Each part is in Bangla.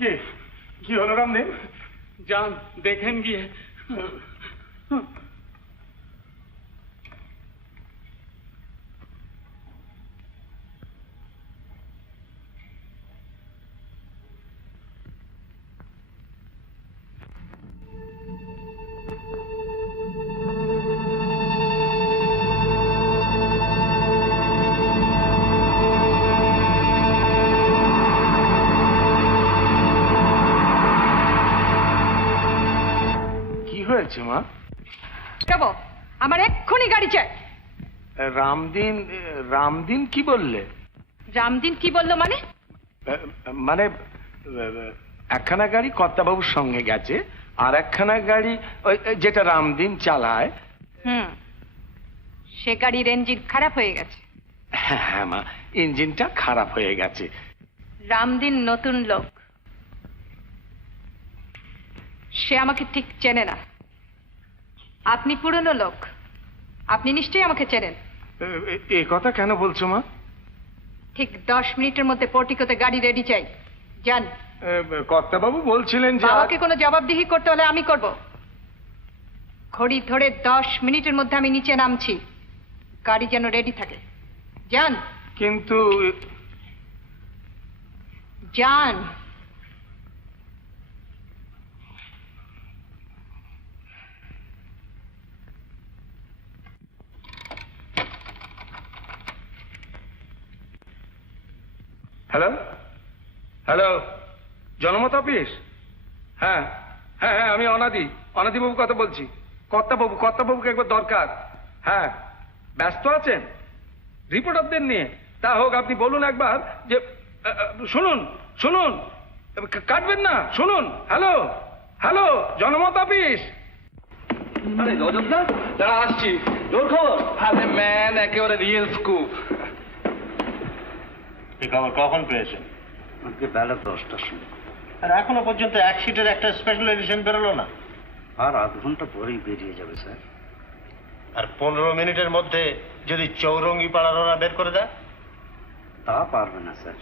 কি হলো রামদিন? যান দেখেন গিয়ে। হয়েছে মা? আমার এক্ষুনি গাড়ি চাই। রামদিন রামদিন কি বললে? রামদিন কি বললো মানে? মানে একখানা গাড়ি কর্তাবাবুর সঙ্গে গেছে, আর একখানা গাড়ি যেটা রামদিন চালায়। সে গাড়ির ইঞ্জিন খারাপ হয়ে গেছে। হ্যাঁ মা, ইঞ্জিনটা খারাপ হয়ে গেছে। রামদিন নতুন লোক, সে আমাকে ঠিক চেনে না। আপনি পুরনো লোক, আপনি নিশ্চয়ই আমাকে চেনেন। এ কথা কেন বলছো মা? ঠিক 10 মিনিটের মধ্যে পোর্টিকোতে গাড়ি রেডি চাই। যান। কর্তাবাবু বলছিলেন যে বাবাকে কোনো জবাবদিহি করতে হলে আমি করব। ঘড়ি ধরে 10 মিনিটের মধ্যে আমি নিচে নামছি, গাড়ি যেন রেডি থাকে। যান। কিন্তু যান। হ্যালো হ্যালো, জনমত অফিস? হ্যাঁ হ্যাঁ হ্যাঁ, আমি অনাদিবাবু কথা বলছি। কর্তাবাবুকে একবার দরকার। হ্যাঁ, ব্যস্ত আছেন রিপোর্টারদের নিয়ে? তা হোক, আপনি বলুন একবার যে শুনুন শুনুন, কাটবেন না, শুনুন। হ্যালো হ্যালো, জনমত অফিস? আরে রজত না, দাঁড়া আসছি। তোর খবর? আরে ম্যান, একেবারে রিয়েল স্কুপ। এই খবর কখন পেয়েছেন? আজকে বেলা 10টার সময়। আর এখনো পর্যন্ত এক সিটের একটা স্পেশাল এডিশন বেরোলো না। আর আধ ঘন্টা পরেই বেরিয়ে যাবে স্যার। আর 15 মিনিটের মধ্যে যদি চৌরঙ্গি পাড়ার ওরা বের করে দেয়? তা পারবে না স্যার।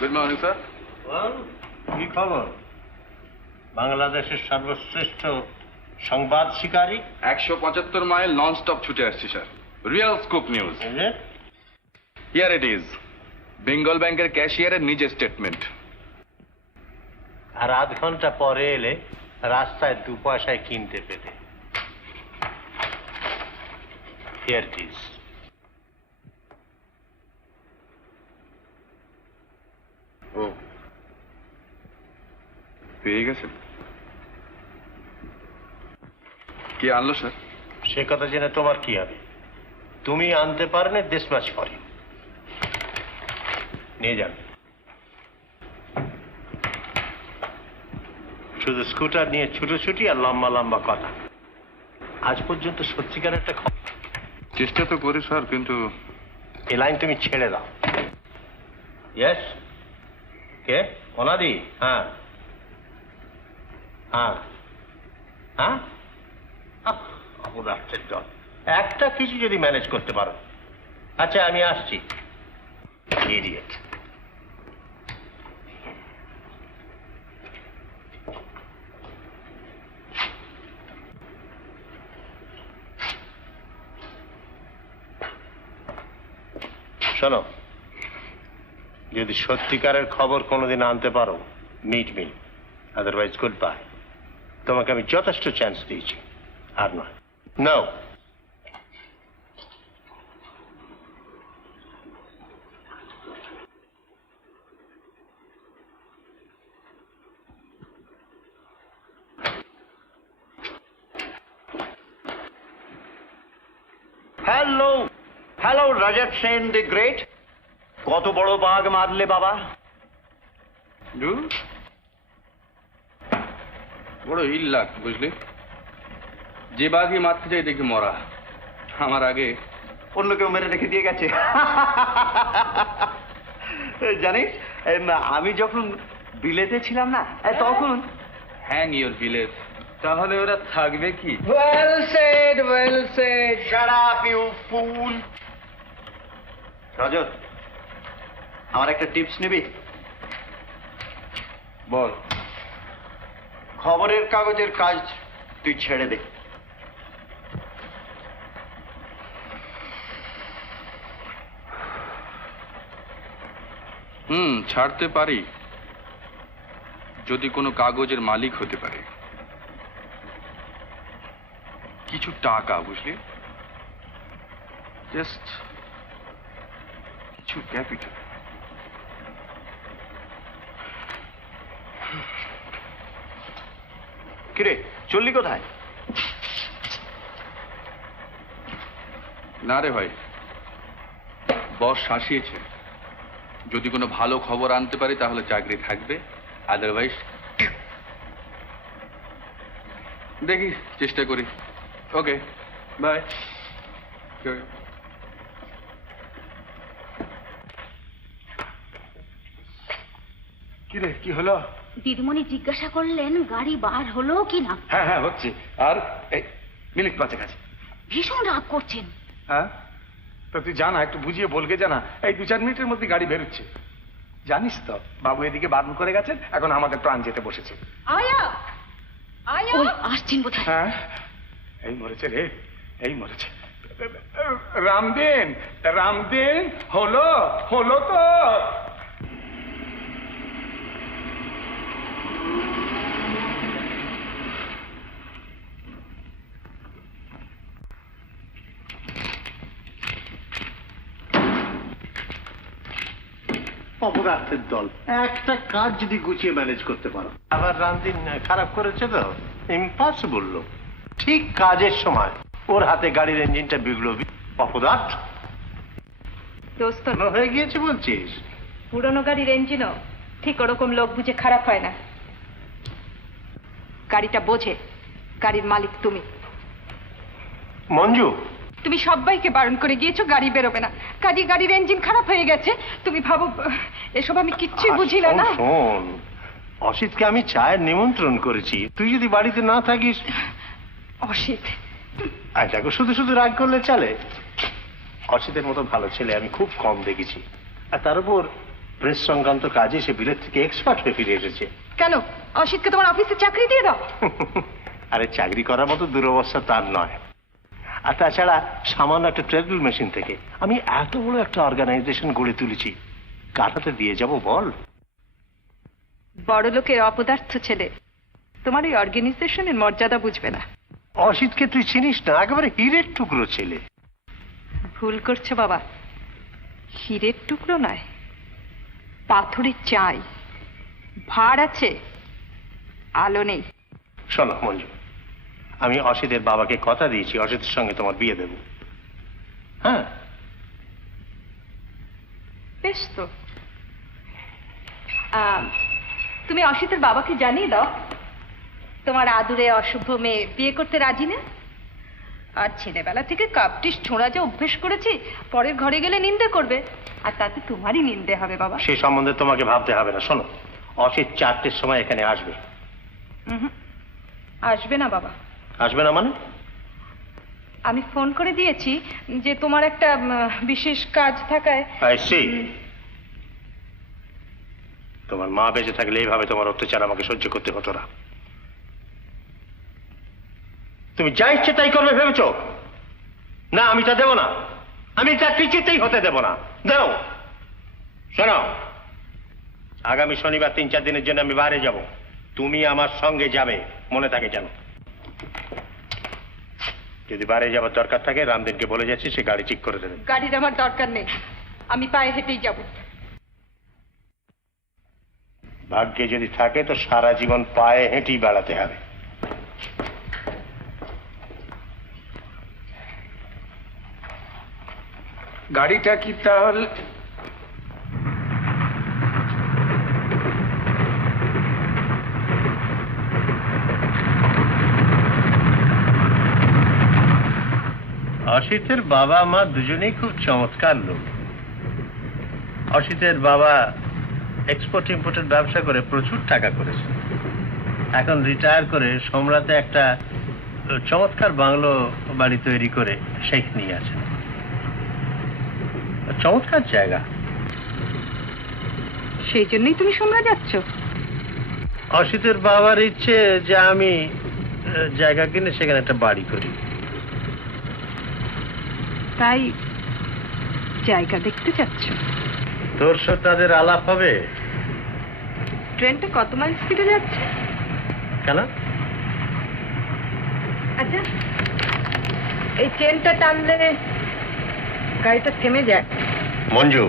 Good morning sir. কি খবর? বাংলাদেশের সর্বশ্রেষ্ঠ সংবাদ শিকারী 175 মাইল নন স্টপ ছুটে আসছি sir. Real scoop news. Here it is. Bengal ব্যাংকের ক্যাশিয়ারের নিজের স্টেটমেন্ট। আর আধ ঘন্টা পরে এলে রাস্তায় 2 পয়সায় কিনতে পেতে। Here it is. ও, পেয়ে গেছেন? কি আনলো স্যার? সে কথা জেনে তোমার কি হবে? তুমি আনতে পারলে দেশ মাছ করে নিয়ে যান। শুধু স্কুটার নিয়ে ছুটোছুটি আর লম্বা লম্বা কথা। আজ পর্যন্ত সত্যিকার একটা খবর। চেষ্টা তো করি স্যার, কিন্তু এই লাইন তুমি ছেড়ে দাও। ইয়েস, কে? অনাদি? হ্যাঁ হ্যাঁ হ্যাঁ, অপদার্থের দল। একটা কিছু যদি ম্যানেজ করতে পারো। আচ্ছা, আমি আসছি। ইডিয়েট। শোনো, যদি সত্যিকারের খবর কোনোদিন আনতে পারো, meet me, otherwise good bye. তোমাকে আমি যথেষ্ট চান্স দিয়েছি, আর নয়। No. Hello hello, Rajat Sen the great. কত বড় বাঘ মারলে বাবা? বড় হিল লাগ, বুঝলি? যে বাঘই মারতে চাই দেখি মরা। আমার আগে অন্য কেউ মেরে রেখে দিয়ে গেছে। জানিস, আমি যখন বিলেতে ছিলাম না, তখন হ্যাং ইওর ভিলেজ। তাহলে ওরা থাকবে কি? Well said, well said. Shut up you fool. Rajat, আমার একটা টিপস নিবি? বল। খবরের কাগজের কাজ তুই ছেড়ে দে। ছাড়তে পারি যদি কোনো কাগজের মালিক হতে পারে। কিছু টাকা, বুঝলি, জাস্ট কিছু ক্যাপিটাল। কিরে, চললি কোথায়? না রে ভাই, বস শাসিয়েছে, যদি কোনো ভালো খবর আনতে পারি তাহলে চাকরি থাকবে, আদারওয়াইজ দেখি, চেষ্টা করি। ওকে, বাই। কি রে, কি হলো? দিদিমণি জিজ্ঞাসা করলেন গাড়ি বার হলো কি না। হ্যাঁ হ্যাঁ হচ্ছে। আর এই মিনিট পাঁচেক আছে। ভীষণ রাগ করছেন। হ্যাঁ, তো তুই জানা, একটু বুঝিয়ে বলকে জানা, এই 2-4 মিনিটের মধ্যে গাড়ি বেরোচ্ছে। জানিস তো, বাবু এদিকে বারণ করে গেছেন, এখন আমাদের প্রাণ যেতে বসেছে। আয়া আয়া, ওই আসছেন বোধহয়। হ্যাঁ, এই মরেছে রে, এই মরেছে। রামদিন, রামদিন, হলো হলো তো। অপরাধের দল, একটা কাজ যদি গুছিয়ে ম্যানেজ করতে পারো। আবার রামদিন খারাপ করেছে তো, ইম্পসিবল লোক। ঠিক কাজের সময় ওর হাতে গাড়ির ইঞ্জিনটা বিগড়ো। অপদার্থ দোস্ত, হয়ে গিয়েছে বলছিস? পুরনো গাড়ির ইঞ্জিনও ঠিক ওরকম লোক বুঝে খারাপ হয় না। গাড়িটা বোঝে, গাড়ির মালিক তুমি। মঞ্জু, তুমি সবাইকে বারণ করে গিয়েছো গাড়ি বেরোবে না, কাজে গাড়ির ইঞ্জিন খারাপ হয়ে গেছে। তুমি ভাবো এসব আমি কিচ্ছুই বুঝিলাম না। শোন, অসিতকে আমি চায়ের নিমন্ত্রণ করেছি, তুই যদি বাড়িতে না থাকিস। অসিত, আর দেখো, শুধু শুধু রাগ করলে চলে? অসিতের মতো ভালো ছেলে আমি খুব কম দেখেছি। আর তার উপর প্রেস সংক্রান্ত কাজে সে বিলেত থেকে এক্সপার্ট হয়ে ফিরে এসেছে। কেন অসিতকে তোমার অফিসে চাকরি দিয়ে দাও। আরে চাকরি করার মতো দুরবস্থা তার নয়। আর তাছাড়া সামান্য একটা ট্রেডমিল মেশিন থেকে আমি এত বড় একটা অর্গানাইজেশন গড়ে তুলেছি, কার হাতে দিয়ে যাব বল? বড় লোকের অপদার্থ ছেলে তোমার এই অর্গানাইজেশনের মর্যাদা বুঝবে না। অসিতকে তুই চিনিস না, একেবারে হীরের টুকরো ছেলে। ভুল করছো বাবা, হীরের টুকরো নয়, পাথরের চাই। ভার আছে, আলো নেই। শোনো মঞ্জু, আমি অসিতের বাবাকে কথা দিয়েছি অসিতের সঙ্গে তোমার বিয়ে দেব। হ্যাঁ, বেশ তো, তুমি অসিতের বাবাকে জানিয়ে দাও তোমার আদুরে অশুভ মেয়ে বিয়ে করতে রাজি না। আর ছেলেবেলা থেকে কাপটিস ছোঁড়া যে অভ্যেস করেছি, পরের ঘরে গেলে নিন্দে করবে, আর তাতে তোমারই নিন্দে হবে বাবা। সে সম্বন্ধে তোমাকে ভাবতে হবে না। শোনো, অসিত 4টের সময় এখানে আসবে। আসবে না বাবা। আসবে না মানে? আমি ফোন করে দিয়েছি যে তোমার একটা বিশেষ কাজ থাকায়। I see. তোমার মা বেঁচে থাকলে এইভাবে তোমার অত্যাচার আমাকে সহ্য করতে হতো না। তুমি যা ইচ্ছে তাই করবে ভেবেছো? না, আমি তা দেব না। আমি তা কিছুতেই হতে দেব না। দাও, শোনো, আগামী শনিবার 3-4 দিনের জন্য আমি বাইরে যাব। তুমি আমার সঙ্গে যাবে, মনে থাকে যেন। যদি বাইরে যাবার দরকার থাকে রামদিনকে বলে যাচ্ছি, সে গাড়ি ঠিক করে দেবে। গাড়ির আমার দরকার নেই, আমি পায়ে হেঁটেই যাব। ভাগ্যে যদি থাকে তো সারা জীবন পায়ে হেঁটেই বেড়াতে হবে। গাড়িটা কি তাহলে? অসিতের বাবা মা দুজনেই খুব চমৎকার লোক। অসিতের বাবা এক্সপোর্ট ইম্পোর্টের ব্যবসা করে প্রচুর টাকা করেছে। এখন রিটায়ার করে সোমরাতে একটা চমৎকার বাংলো বাড়ি তৈরি করে সেইখানেই আছে। চমৎকার জায়গা। সেই জন্যই তুমি সোমরা যাচ্ছ? অসিতের বাবার ইচ্ছে যে আমি জায়গা কিনে সেখানে একটা বাড়ি করি। তাই জায়গা দেখতে যাচ্ছ? তোর সাথে তাদের আলাপ হবে। ট্রেনটা কত মাইল স্পিডে যাচ্ছে? কেন? আচ্ছা, এই চেনটা টানলে গাড়িটা থেমে যায়। মঞ্জু,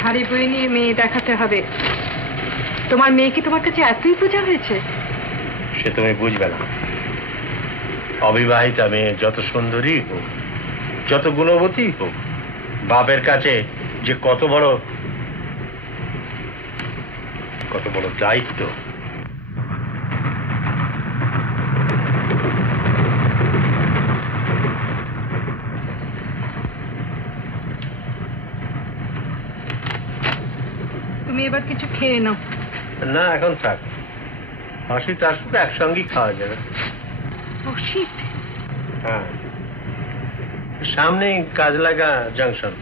ঘাড়ি বই নিয়ে মেয়ে দেখাতে হবে। তোমার মেয়েকে তোমার কাছে এতই বোঝা হয়েছে? সে তুমি বুঝবে না। অবিবাহিতা মেয়ে যত সুন্দরী হোক, যত গুণবতী হোক, বাপের কাছে যে কত বড় দায়িত্ব। তুমি এবার কিছু খেয়ে নাও। না, এখন থাক। অসিত আসবে, একসঙ্গেই খাওয়া যাবে। অসিত? হ্যাঁ, সামনেই কাজলাগা জংশন,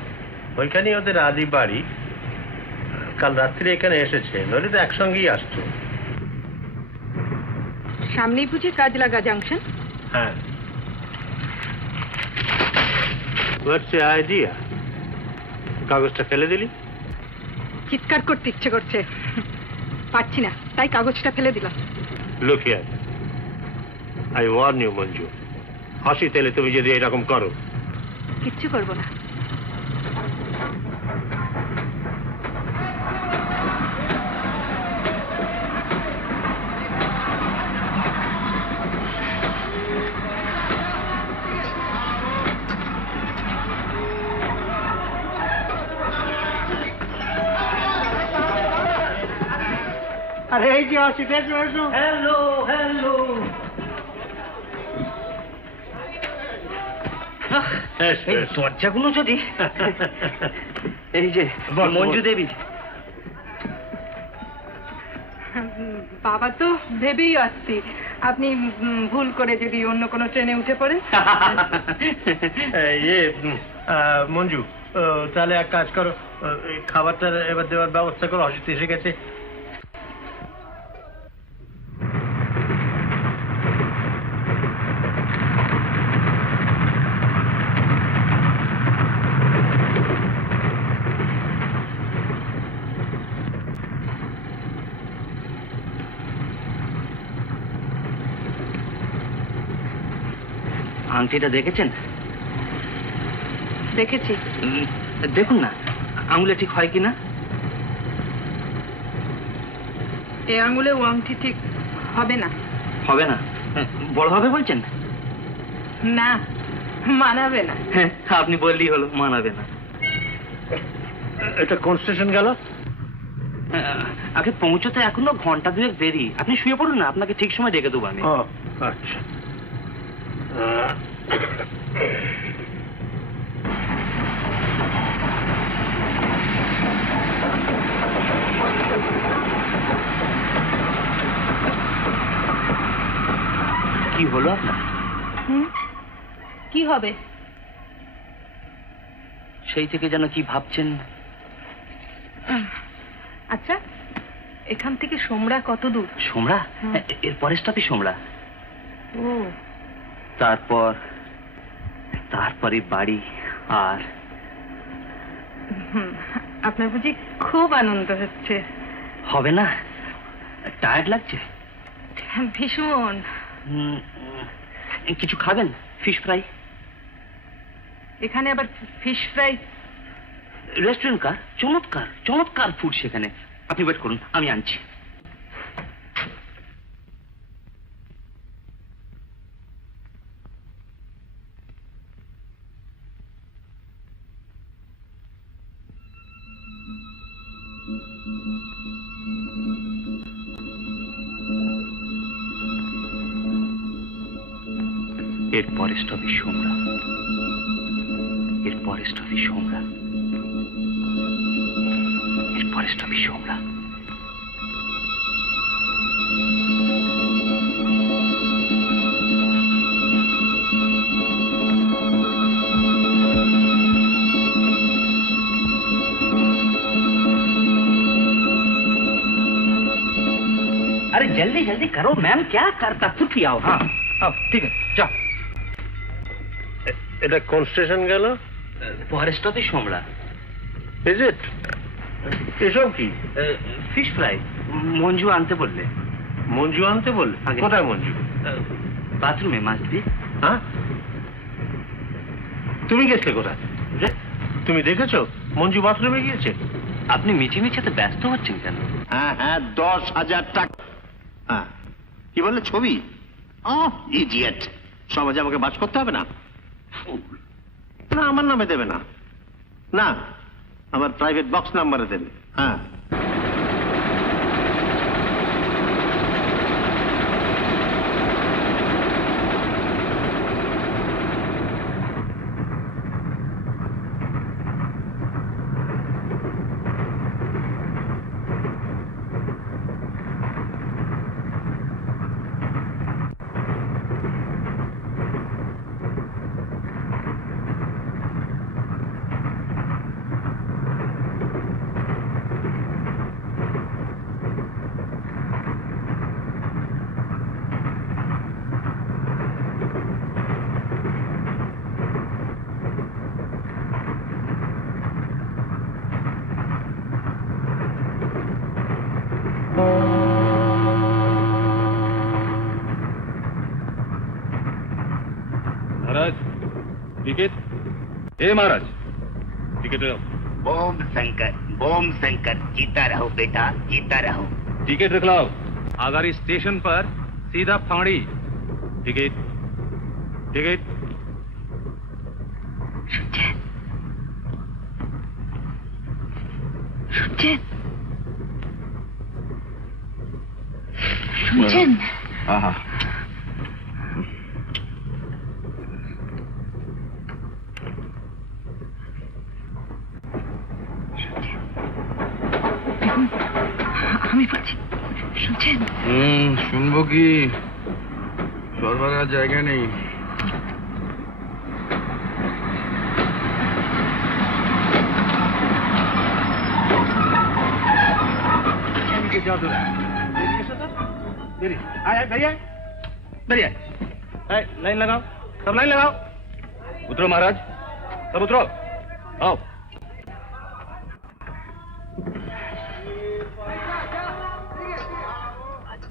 ওইখানেই ওদের আদি বাড়ি। কাল রাত্রে এখানে এসেছে, নইলে তো একসঙ্গেই আসতো। সামনেই বুঝি কাজলাগা জাংশন? হ্যাঁ। What's the idea? কাগজটা ফেলে দিলি? চিৎকার করতে ইচ্ছে করছে, পারছি না, তাই কাগজটা ফেলে দিলাম। Look here, I warn you, Manju. Asit এলে তুমি যদি এরকম করো। কিচ্ছু করবো না। আরে এই যে অসিত, এসো। Hello hello. এই দরজাগুলো যদি এই যে মঞ্জু দেবী। বাবা তো ভেবেই আসছি আপনি ভুল করে যদি অন্য কোনো ট্রেনে উঠে পড়েন। মঞ্জু, তাহলে এক কাজ করো, এই খাবারটা এবার দেওয়ার ব্যবস্থা করো। অসিত এসে গেছে। আংটিটা দেখেছেন? দেখেছি। দেখুন না আঙুলে ঠিক হয় কিনা। এ আঙুলে ও আংটি ঠিক হবে না। হবে না? বড় হবে বলছেন? না, মানাবে না। হ্যাঁ, আপনি বললেই হলো, মানাবে না। এটা কোন স্টেশন গেল? আগে পৌঁছতে এখনো ঘন্টা দুয়েক দেরি। আপনি শুয়ে পড়ুন না, আপনাকে ঠিক সময় ডেকে দেবো আমি। আচ্ছা। কি হলো আপনার? কি হবে? সেই থেকে যেন কি ভাবছেন। আচ্ছা, এখান থেকে সোমরা কত দূর? সোমরা? এর পরের স্টপই সোমরা। ও, তারপরে বাড়ি। আর আপনার বুঝি খুব আনন্দ হচ্ছে? হবে না? টায়ার্ড লাগছে? ভীষণ। কিছু খাবেন? Fish fry. এখানে আবার ফিশ ফ্রাই? রেস্টুরেন্ট কার, চমৎকার চমৎকার ফুড সেখানে। আপনি ওয়েট করুন, আমি আনছি। এর পরের স্টপই সোমরা। এর পরের স্টপই সোমরা। এর পরের স্টপই সোমরা। जल्दी जल्दी करो मैम, क्या करता खुद ही आओ। हाँ ঠিক আছে যা। এটা কোন স্টেশন গেল? ফরেস্টতে সোমরা। Is it? এসব কি? ফিশ ফ্রাই মঞ্জু আনতে বললে। মঞ্জু আনতে বললে? আগে। কোথায় মঞ্জু? বাথরুমে মাছ দি। হ্যাঁ, তুমি গেছিলে কোথায়? তুমি দেখেছো মঞ্জু বাথরুমে গিয়েছে? আপনি মিছে মিছেতে ব্যস্ত হচ্ছেন কেন? হ্যাঁ হ্যাঁ, 10,000 টাকা। হ্যাঁ, কি বললে? ছবি? ইডিয়েট, সমাজে আমাকে বাস করতে হবে না? না, আমার নামে দেবে না, না আমার প্রাইভেট বক্স নাম্বারে দেবে। হ্যাঁ, महाराज टिकट। ए महाराज टिकट रखो। बोम शंकर जीता रहो बेटा, जीता रहो। टिकट रख लाओ। आगारी स्टेशन पर सीधा फाड़ी। Ticket ticket. শুনছেন? हाँ हाँ। আমি বলছি, শুনছেন? শুনবো কি, সর্বদার জায়গা নেই। লাইন লাগাও, সব লাইন লাগাও। उतरो महाराज, सब उतरो। आओ।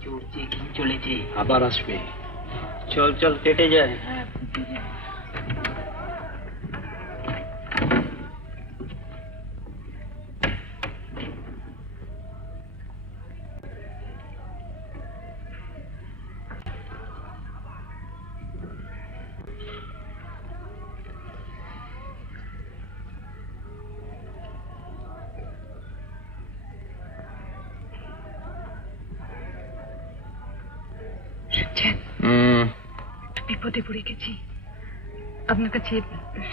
চলছে কি চলেছে? আবার আসবে। চল চল কেটে যায়। বিপদে পড়ে গেছি, আপনার কাছে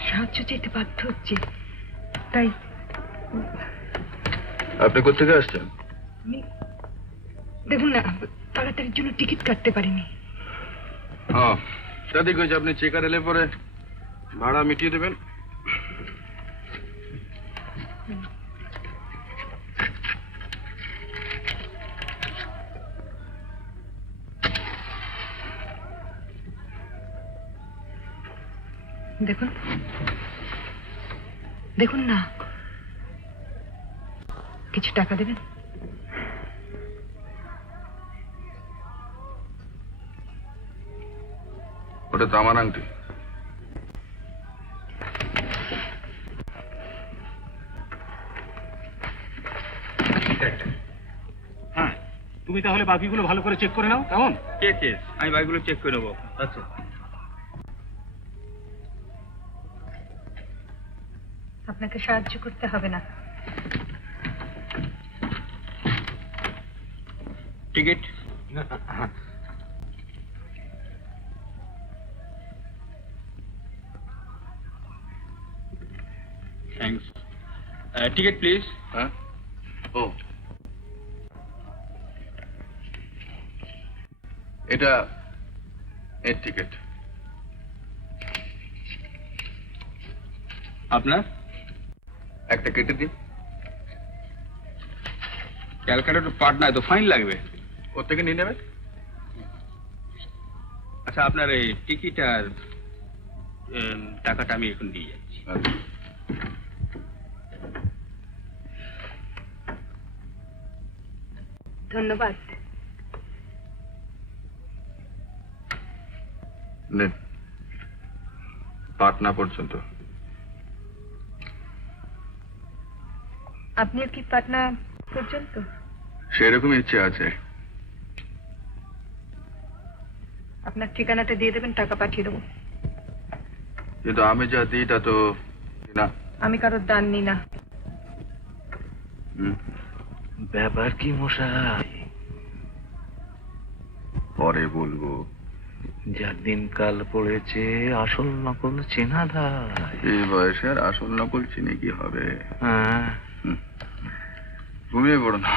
সাহায্য চাইতে বাধ্য হচ্ছি। তাই আপনি কোথেকে আসছেন? আমি, দেখুন না, তাড়াতাড়ির জন্য টিকিট কাটতে পারিনি। হ্যাঁ, সেটা ঠিক হয়েছে। আপনি চেকার এলে পরে ভাড়া মিটিয়ে দেবেন। দেখুন, দেখুন না, কিছু টাকা দেবেন? ওটা তো আমার আংটি। হ্যাঁ, তুমি তাহলে বাকিগুলো ভালো করে চেক করে নাও, কেমন? ঠিক আছে, আমি বাকিগুলো চেক করে নেবো। আচ্ছা। আপনাকে সাহায্য করতে হবে না। টিকিট? থ্যাঙ্কস। Ticket please. হ্যাঁ, ও এটা এর টিকিট। আপনার একটা কেটে দিন। ক্যালকাটা তো পাটনায়, তো ফাইন লাগবে। ওর থেকে নিয়ে নেবে। আচ্ছা, আপনার এই টিকিট আর টাকাটা আমি এখন দিয়ে যাচ্ছি। ধন্যবাদ। নেন, পাটনা পর্যন্ত। আপনার কি পাটনা পর্যন্ত? সেরকম ইচ্ছে আছে। আপনার ঠিকানাটা দিয়ে দেবেন, টাকা পাঠিয়ে দেবো। কিন্তু আমি যা দিই তা তো না। আমি কারোর দান নিই না। ব্যাপার কি মশাই? পরে বলবো। যার দিনকাল পড়েছে আসল নকল চেনা ধায়। এই বয়সে আর আসল নকল চিনে কি হবে? হ্যাঁ, ঘুমিয়ে পড়ো না।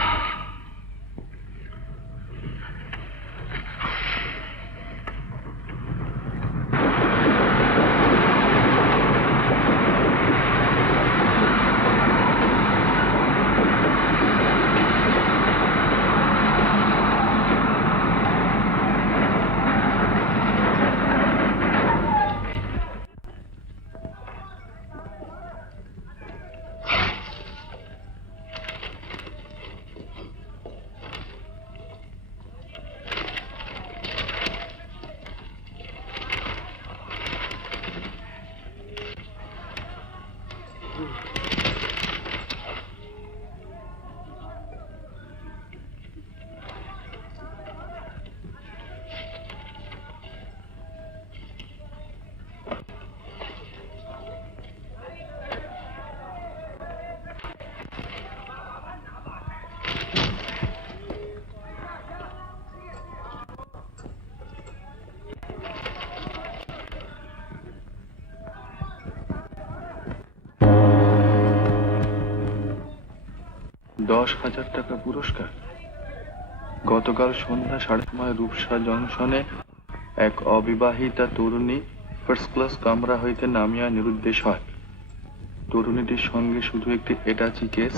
টাকা পুরস্কার। গতকাল সন্ধ্যা 9:30 রূপসা জংশনে এক অবিবাহিতা তরুণী ফার্স্ট ক্লাস কামরা হইতে নামিয়া নিরুদ্দেশ হয়। তরুণীটির সঙ্গে শুধু একটি এটাচি কেস,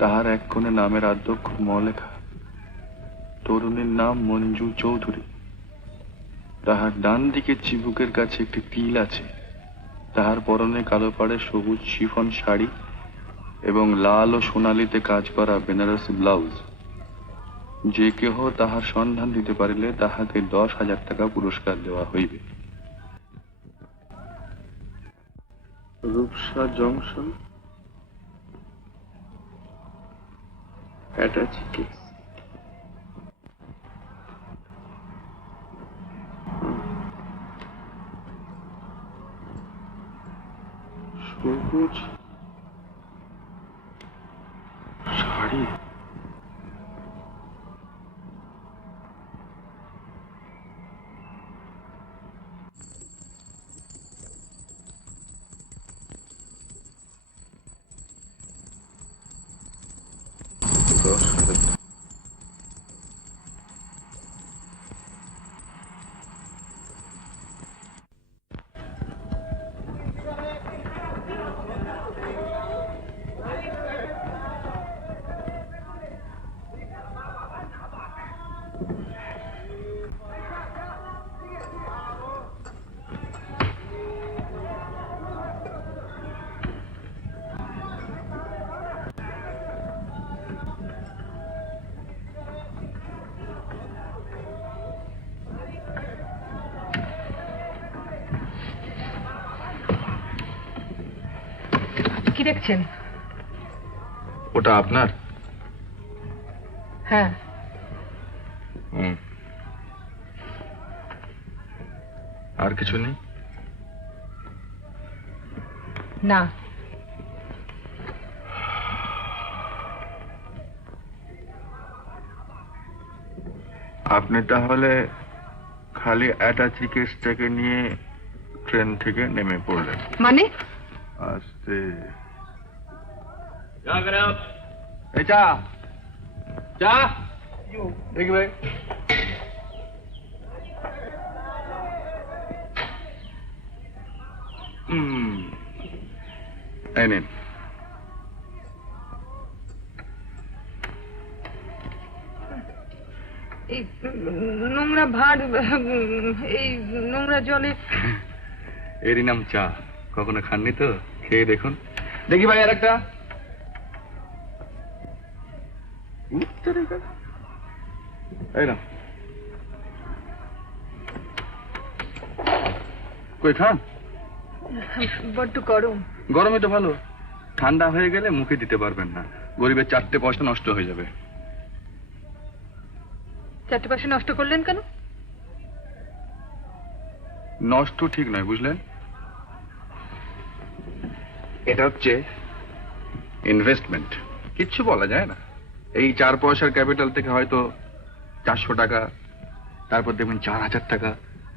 তাহার এক কোণে নামের আদ্যক্ষ ম লেখা। তরুণীর নাম মঞ্জু চৌধুরী। তাহার ডান দিকে চিবুকের কাছে একটি তিল আছে। তাহার পরনে কালো পাড়ে সবুজ শিফন শাড়ি এবং লাল ও সোনালিতে কাজ করা বেনারসি ব্লাউজ। যে কেহ তাহার সন্ধান দিতে পারিলে তাহাকে 10,000 টাকা পুরস্কার দেওয়া হইবে। Rupsa junction, attache case. সবুজ শাড়ি, কি দেখছেন? ওটা আপনার? হ্যাঁ। আর কিছু নেই? না। আপনি তাহলে খালি অ্যাটাচি কেসটাকে নিয়ে ট্রেন থেকে নেমে পড়লেন? মানে? আস্তে। এই চা চা দেখি ভাই। এই নিন। এই নোংরা ভার আর এই নোংরা জলে এরই নাম চা। কখনো খাননি তো, খেয়ে দেখুন। দেখি ভাই আর একটা। এই না কই খান। বড্ড গরম। গরমে তো ভালো, ঠান্ডা হয়ে গেলে মুখে দিতে পারবেন না, গরিবের 4টে পয়সা নষ্ট হয়ে যাবে। 4টে পয়সা নষ্ট করলেন কেন? নষ্ট ঠিক নয়, বুঝলেন? এটা হচ্ছে ইনভেস্টমেন্ট, কিচ্ছু বলা যায় না। এই 4 পয়সার ক্যাপিটাল থেকে হয়তো 400 টাকা, তারপর দেখবেন 4000 টাকা,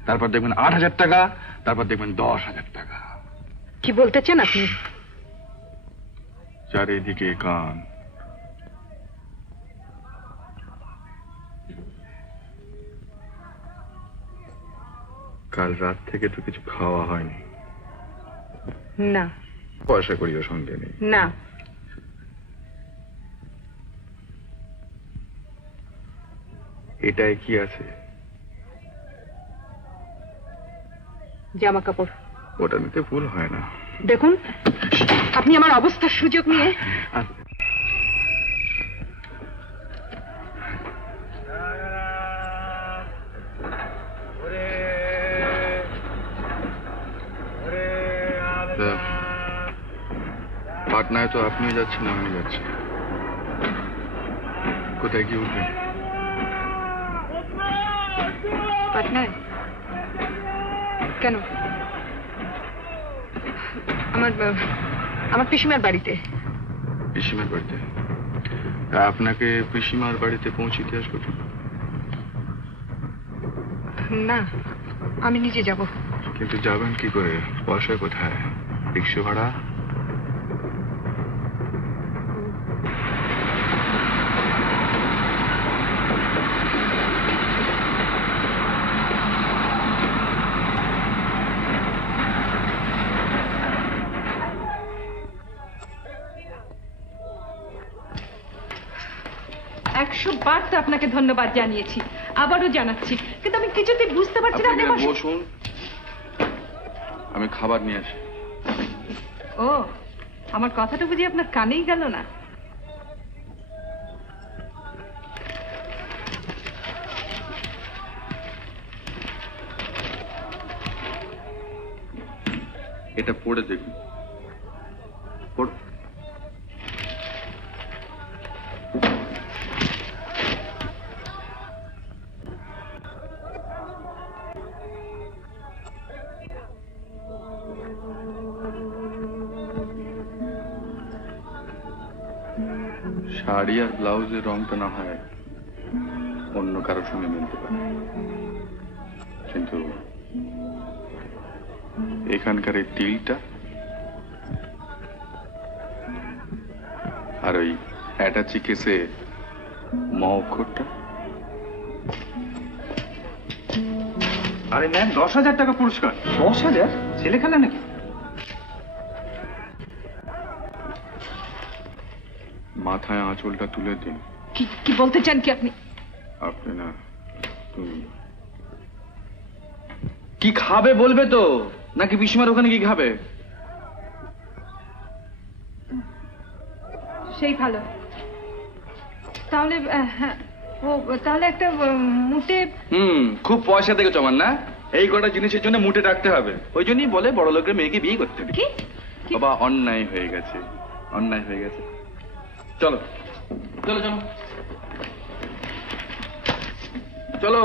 তারপর দেখবেন 8000 টাকা, তারপর দেখবেন 10,000 টাকা। কি বলতে চান আপনি? চারিদিকে কান। কাল রাত থেকে তো কিছু খাওয়া হয়নি। না। পয়সা করিও সঙ্গে নেই। না। এটাই কি আছে? জামা কাপড়। ওটা নিতে ভুল হয় না। দেখুন, আপনি আমার অবস্থার সুযোগ নিয়ে পাটনায় তো আপনিও যাচ্ছেন, আমিও যাচ্ছি। কোথায় গিয়ে উঠবেন? পাটনায়? কেন? আমার পিসিমার বাড়িতে। পিসিমার বাড়িতে? তা আপনাকে পিসিমার বাড়িতে পৌঁছে দিয়ে আসবো? না, আমি নিজে যাব। কিন্তু যাবেন কি করে? পয়সা কোথায়? রিক্সা ভাড়া? বার তো আপনাকে ধন্যবাদ জানিয়েছি, আবারও জানাচ্ছি, কিন্তু আমি কিছুতেই বুঝতে পারছি না। আপনি বসুন, আমি খাবার নিয়ে আসি। ও, আমার কথাটা বুঝি আপনার কানেই গেল না? এটা পড়ে দেখুন। পড়। শাড়ি আর ব্লাউজের রংটা না হয় অন্য কারোর সঙ্গে মিলতে পারে, কিন্তু এখানকার এই তিলটা আর ওই অ্যাটাচি কেসে ম অক্ষরটা। আরে ম্যাম, 10,000 টাকা পুরস্কার। 10,000? ছেলেখানা নাকি? মাথায় আঁচলটা তুলে দিন। কি বলতে চান কি আপনি? আপনি না, তুমি। কি খাবে বলবে তো, নাকি পিসিমার ওখানে কি খাবে? সেই ভালো। তাহলে হ্যাঁ, ও তাহলে একটা মুটে। খুব পয়সা থেকে জমান না, এই কটা জিনিসের জন্য মুটে রাখতে হবে। ওই জন্যই বলে বড় লোকের মেয়েকে বিয়ে করতে হবে। কি? বাবা, অন্যায় হয়ে গেছে, অন্যায় হয়ে গেছে। চলো চলো চলো চলো।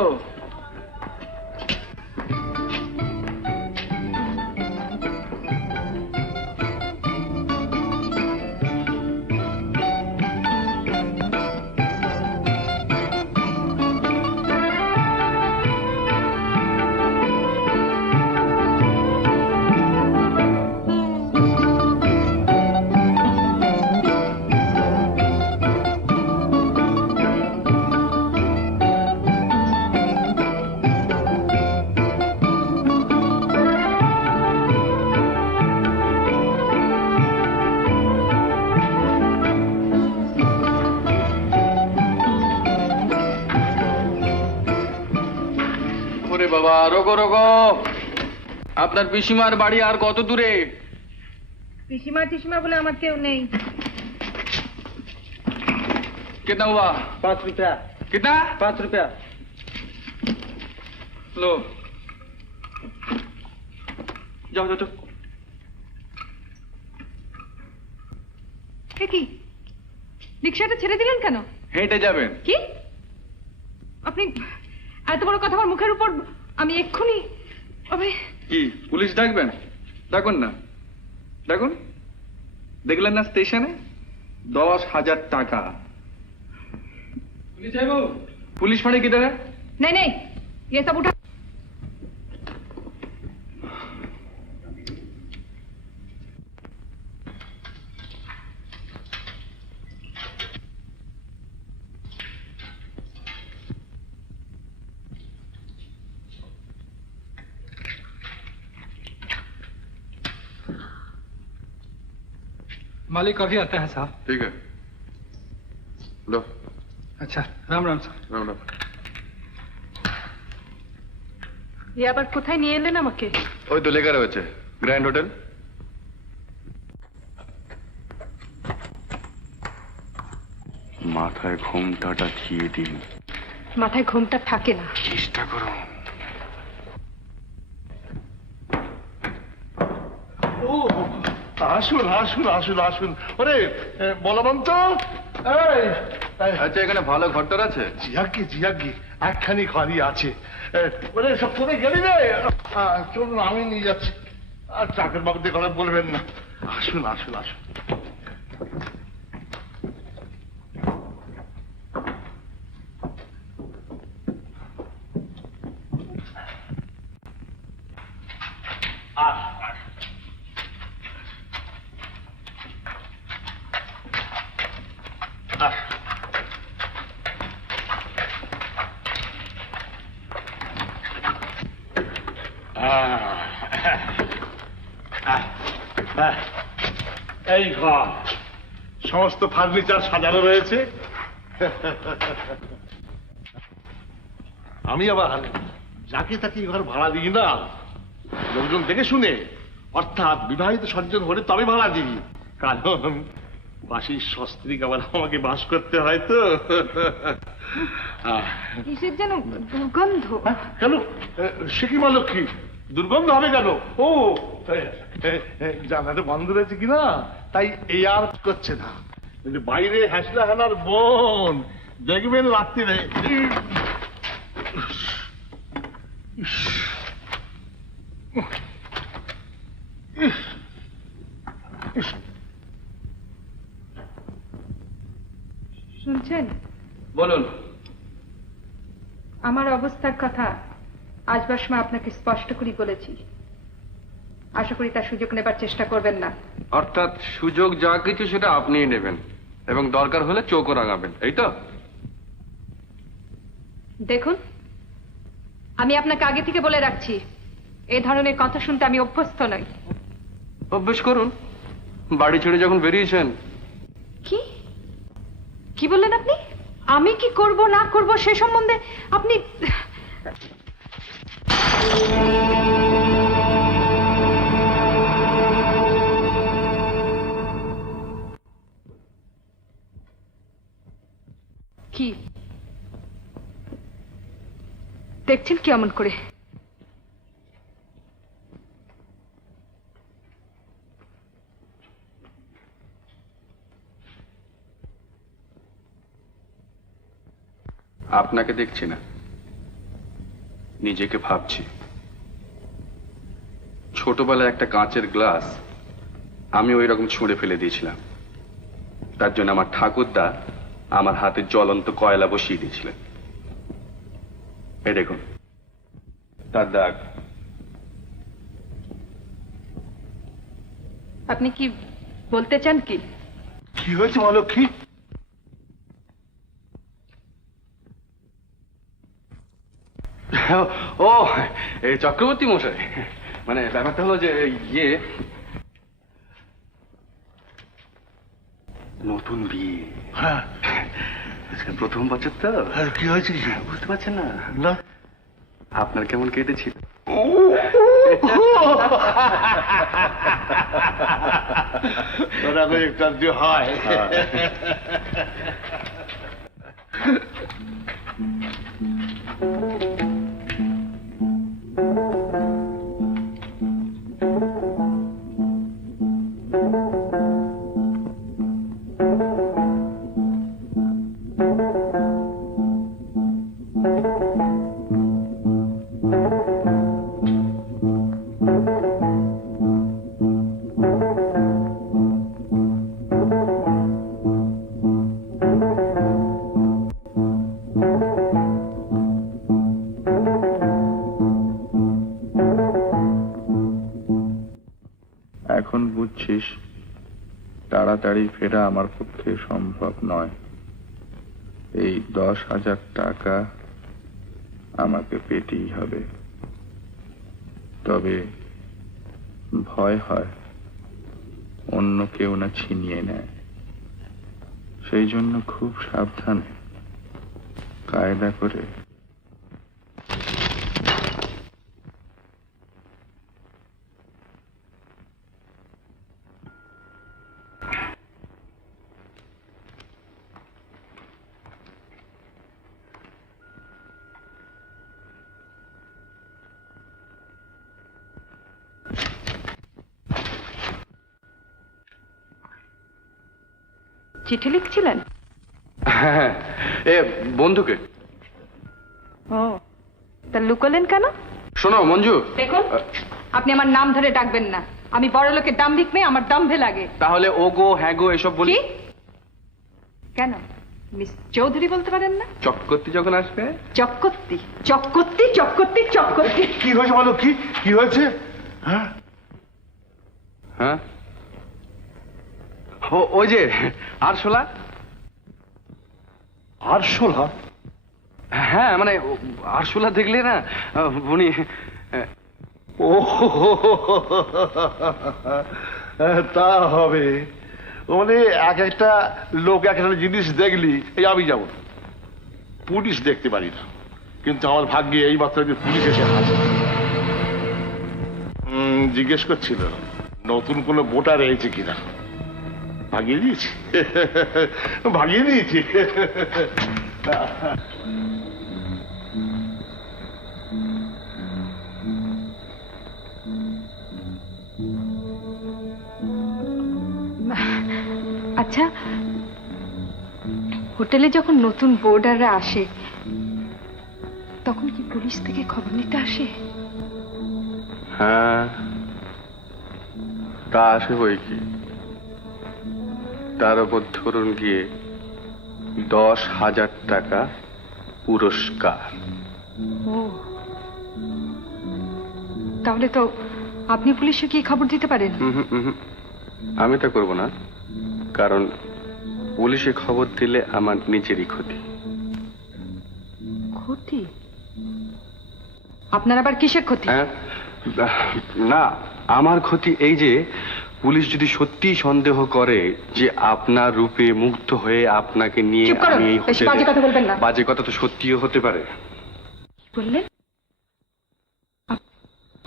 গো, আপনার পিসিমার বাড়ি আর কত দূরে? পিসিমা টিসিমা বলে আমার কেউ নেই। कितना हुआ? 5 रुपया। कितना? 5 रुपया। लो যাও যাও যাও। কি রিক্সাটা ছেড়ে দিলেন কেন? হেঁটে যাবেন? কি আপনি এত বড় কথা আমার মুখের উপর? আমি এক্ষুনি কি পুলিশ ডাকবেন? ডাকুন না, ডাকুন। দেখলেন না স্টেশনে 10,000 টাকা। पुलिस फाड़ी किधर है? नहीं नहीं, ये सब उठा। मालिक अभी आता है साहब। ठीक है, लो। अच्छा, राम राम सर। राम राम। ये আবার কোথায় নিয়ে এলেন আমাকে? ওই তো লেখা রয়েছে গ্র্যান্ড হোটেল। মাথায় ঘোমটাটা দিয়ে দিন। মাথায় ঘোমটা থাকে না। চেষ্টা করো। ও আসুন আসুন আসুন আসুন। ওরে বলবন্ত, আচ্ছা, এখানে ভালো ঘরটার আছে? জিয়াগি একখানি ঘরই আছে। ওরে সব তোরে গেলি রে, চলুন আমি নিয়ে যাচ্ছি। আর চাকর বাবুদের কথা বলবেন না। আসুন আসুন আসুন। এই ঘর সমস্ত ফার্নিচার সাজানো রয়েছে। আমি আবার যাকে তাকে ঘর ভাড়া দিই না, লোকজন দেখে শুনে, অর্থাৎ বিবাহিত সজ্জন হলে তবে ভাড়া দিই। কারণ বাসির সস্ত্রীক আবার আমাকে বাস করতে হয় তো। কিসের যেন দুর্গন্ধ। কেন সে কি বলো? কি দুর্গন্ধ হবে কেন? ও জানাটা বন্ধ রয়েছে কিনা তাই এই আর করছে না। কিন্তু বাইরে হাসলা হানার বোন দেখবেন রাত্রিরে। শুনছেন? বলুন। আমার অবস্থার কথা আসবার সময় আপনাকে স্পষ্ট করে বলেছি। আশা করি তার সুযোগ নেবার চেষ্টা করবেন না। অর্থাৎ সুযোগ যা কিছু সেটা আপনিই নেবেন এবং দরকার হলে চোখও রাঙাবেন, এই তো? দেখুন, আমি আপনাকে আগে থেকে বলে রাখছি, এই ধরনের কথা শুনতে আমি অভ্যস্ত নই। অভ্যেস করুন, বাড়ি ছেড়ে যখন বেরিয়েছেন। কি কি বললেন আপনি? আমি কি করব না করব সে সম্বন্ধে আপনি? কি দেখছেন কি এমন করে? আপনাকে দেখছি না, নিজেকে ভাবছি। ছোটবেলায় একটা কাঁচের গ্লাস আমি ওই রকম ছুঁড়ে ফেলে দিয়েছিলাম। তার জন্য আমার ঠাকুরদা আমার হাতে জ্বলন্ত কয়লা বসিয়ে দিয়েছিলেন। এই দেখুন তার দাগ। আপনি কি বলতে চান? কি কি হয়েছে মহালক্ষ্মী? ও এই চক্রবর্তী মশাই, মানে ব্যাপারটা হলো যে ইয়ে, নতুন বিয়ে। হ্যাঁ, প্রথম বছর তো। কি হয়েছে? বুঝতে পারছেন না? না, আপনার কেমন কেটেছিল? ওরা একটু হয়। এখন বুঝছিস তাড়াতাড়ি ফেরা আমার পক্ষে সম্ভব নয়। এই 10,000 টাকা আমাকে পেতেই হবে। তবে ভয় হয় অন্য কেউ না ছিনিয়ে নেয়, সেই জন্য খুব সাবধানে কায়দা করে চিঠি লিখছিলেন? হ্যাঁ, এ বন্ধুকে। ও, তা লুকোলেন কেন? শোনো মঞ্জু, দেখুন, আপনি আমার নাম ধরে ডাকবেন না। আমি বড় লোকের দাম্ভিক মেয়ে, আমার দম্ভে লাগে। তাহলে ও গো হ্যাঁ গো এসব বলি কি? কেন মিস চৌধুরী বলতে পারেন না? চক্করতি যখন আসবে। চক্করতি চক্করতি চক্করতি চক্করতি। কি হয়েছে বলো? কি হয়েছে? হ্যাঁ, হ্যাঁ, ওই যে আরশোলা। আরশোলা? হ্যাঁ, মানে আরশোলা দেখলে না উনি। ও তা হবে, মানে এক একটা লোক এক একটা জিনিস দেখলি, এই আমি যেমন পুলিশ দেখতে পারি না, কিন্তু আমার ভাগ্যে এই মাত্র পুলিশ এসে হাজির। জিজ্ঞেস করছিল নতুন কোনো ভোটার এসেছে কিনা। ভাগিয়ে দিয়েছি, ভাগিয়ে দিয়েছি। আচ্ছা, হোটেলে যখন নতুন বোর্ডাররা আসে তখন কি পুলিশ থেকে খবর নিতে আসে? হ্যাঁ, তা আসে বই কি। তার উপর ধরুন গিয়ে 10,000 টাকা পুরস্কার। ও, তাহলে তো আপনি পুলিশে কি খবর দিতে পারেন? আমি তা করব না, কারণ পুলিশে খবর দিলে আমার নিজেরই ক্ষতি। ক্ষতি? আপনার আবার কিসের ক্ষতি? হ্যাঁ, না, আমার ক্ষতি এই যে পুলিশ যদি সত্যি সন্দেহ করে যে আপনার রূপে মুগ্ধ হয়ে আপনাকে নিয়ে চুপ করুন, আমি এই বেশি বাজে কথা বলবেন না। বাজে কথা তো সত্যিও হতে পারে। বললেন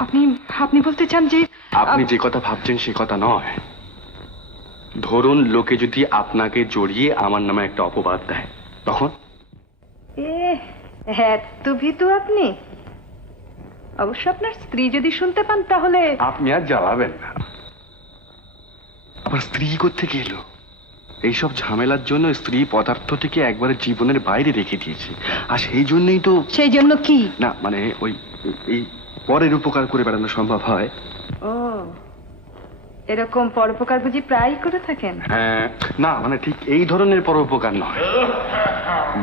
আপনি আপনি বলতে চান যে আপনি যে কথা ভাবছেন সে কথা নয়। ধরুন লোকে যদি আপনাকে জড়িয়ে আমার নামে একটা অপবাদ দেয়, তখন? এত ভীতু আপনি? অবশ্য আপনার স্ত্রী যদি শুনতে পান তাহলে। আপনি আর জ্বালাবেন না। আবার স্ত্রী কোত্থেকে এলো? এইসব ঝামেলার জন্য স্ত্রী পদার্থটিকে একবারে জীবনের বাইরে রেখে দিয়েছে। আর সেই জন্যই তো। সেই জন্য কি? না, মানে ওই এই পরের উপকার করে বেড়ানো সম্ভব হয়। ও, এরকম পরোপকার বুঝি প্রায় করে থাকেন? হ্যাঁ, না মানে ঠিক এই ধরনের পরোপকার নয়।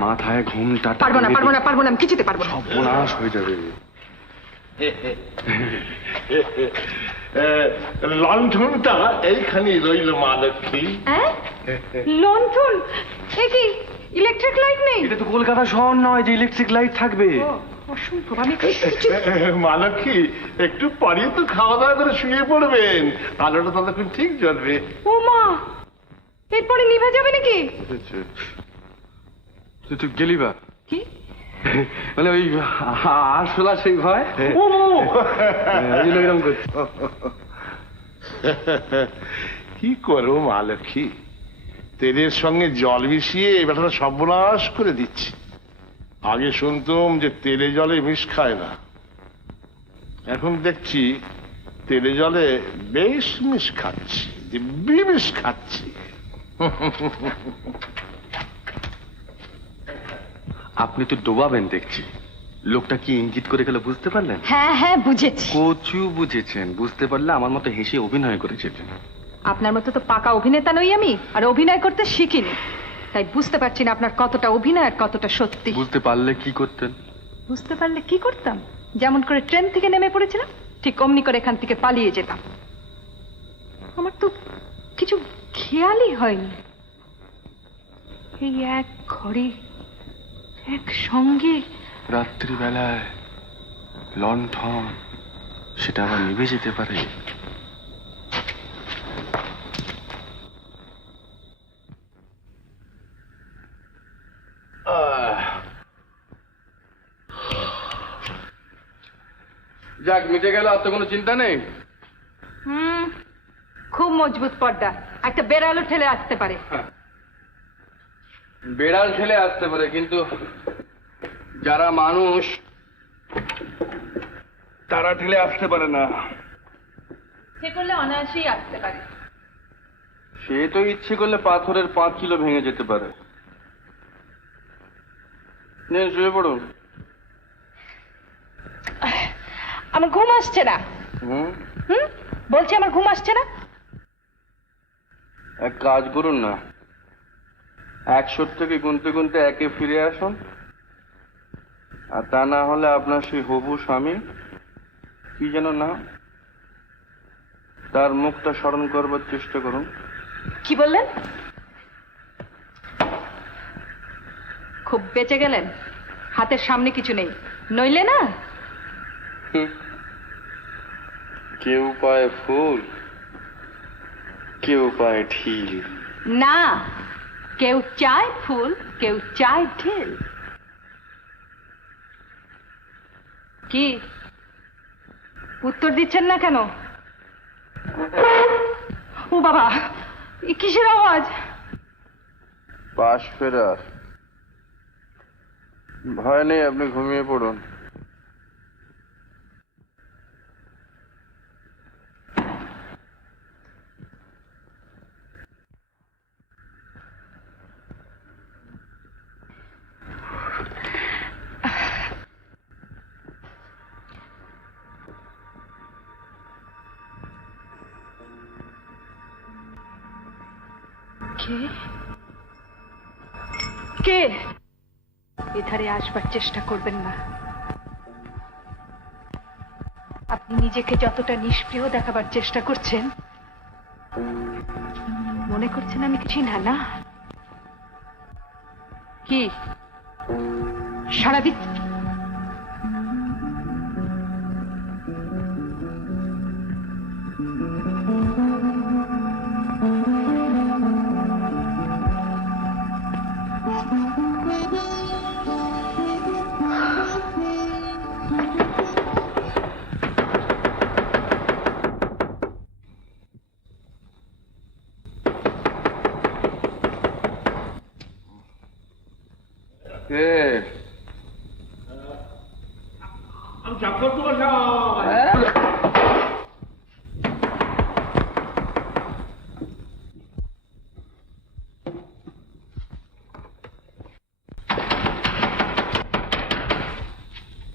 মাথায় ঘুমটা। পারবো না, পারবো না, পারবো না, আমি কিছুতে পারবো না। সর্বনাশ হয়ে যাবে। লণ্ঠনটা এইখানে রইল মা লক্ষ্মী। লণ্ঠন? এ কি ইলেকট্রিক লাইট নেই? এটা তো কলকাতা শহর নয় যে ইলেকট্রিক লাইট থাকবে। অসম্ভব, আমি মা লক্ষ্মী, একটু পরে তো খাওয়া দাওয়া করে শুয়ে পড়বেন, আলোটা ততক্ষণ ঠিক জ্বলবে। ও মা, এরপরে নিভে যাবে নাকি? তুই গেলি বা? কি মানে ওই আরশোলা সেই ভয় এরকম করছে। কি করবো মা লক্ষ্মী, তেলের সঙ্গে জল মিশিয়ে এই ব্যাটাটা সর্বনাশ করে দিচ্ছি। আগে শুনতাম যে তেলে জলে মিশ খায় না, এখন দেখছি তেলে জলে বেশ মিশ খাচ্ছি, দিব্যি মিশ খাচ্ছি। আপনি তো ডোবাবেন দেখছি। লোকটা কি ইঙ্গিত করে গেল বুঝতে পারলেন? হ্যাঁ হ্যাঁ বুঝেছি। কচু বুঝেছেন, বুঝতে পারলে আমার মতো হেসে অভিনয় করেছেন। আপনার মতো তো পাকা অভিনেতা নই আমি, আর অভিনয় করতে শিখিনি, তাই বুঝতে পারছি না আপনার কতটা অভিনয় আর কতটা সত্যি। বুঝতে পারলে কি করতেন? বুঝতে পারলে কি করতাম? যেমন করে ট্রেন থেকে নেমে পড়েছিলাম ঠিক অমনি করে এখান থেকে পালিয়ে যেতাম। আমার তো কিছু খেয়ালই হয়নি। এই এক ঘরে এক সঙ্গে রাত্রিবেলায় লণ্ঠন, সেটা আবার নিভে যেতে পারে। যাক, মিটে গেল, আর তো কোনো চিন্তা নেই। খুব মজবুত পর্দা, একটা বেড়ালও ঠেলে আসতে পারে। বেড়াল ঠেলে আসতে পারে, কিন্তু যারা মানুষ তারা ঠেলে আসতে পারে না। সে করলে অনায়াসেই আসতে পারে। সে তো ইচ্ছে করলে পাথরের 5 কিলো ভেঙে যেতে পারে। নেন, শুয়ে পড়ুন। আমার ঘুম আসছে না। বলছি আমার ঘুম আসছে না। এক কাজ করুন না, 100 থেকে গুনতে গুনতে 1-এ ফিরে আসুন, আর তা না হলে আপনার সেই হবু স্বামী, কি যেন না, তার মুখটা স্মরণ করবার চেষ্টা করুন। কি বললেন? খুব বেঁচে গেলেন, হাতের সামনে কিছু নেই, নইলে না। কেউ পায় ফুল, কেউ পায় ঢিল। না, কেউ চায় ফুল, কেউ চায় ঢিল। কি উত্তর দিচ্ছেন না কেন? ও বাবা, এ কিসের আওয়াজ? পাশ ফেরার। ভয় নেই, আপনি ঘুমিয়ে পড়ুন। কে কে? এধারে আসবার চেষ্টা করবেন না। আপনি নিজেকে যতটা নিষ্প্রিয় দেখাবার চেষ্টা করছেন, মনে করছেন আমি কিছুই না। না, কি সারাদিন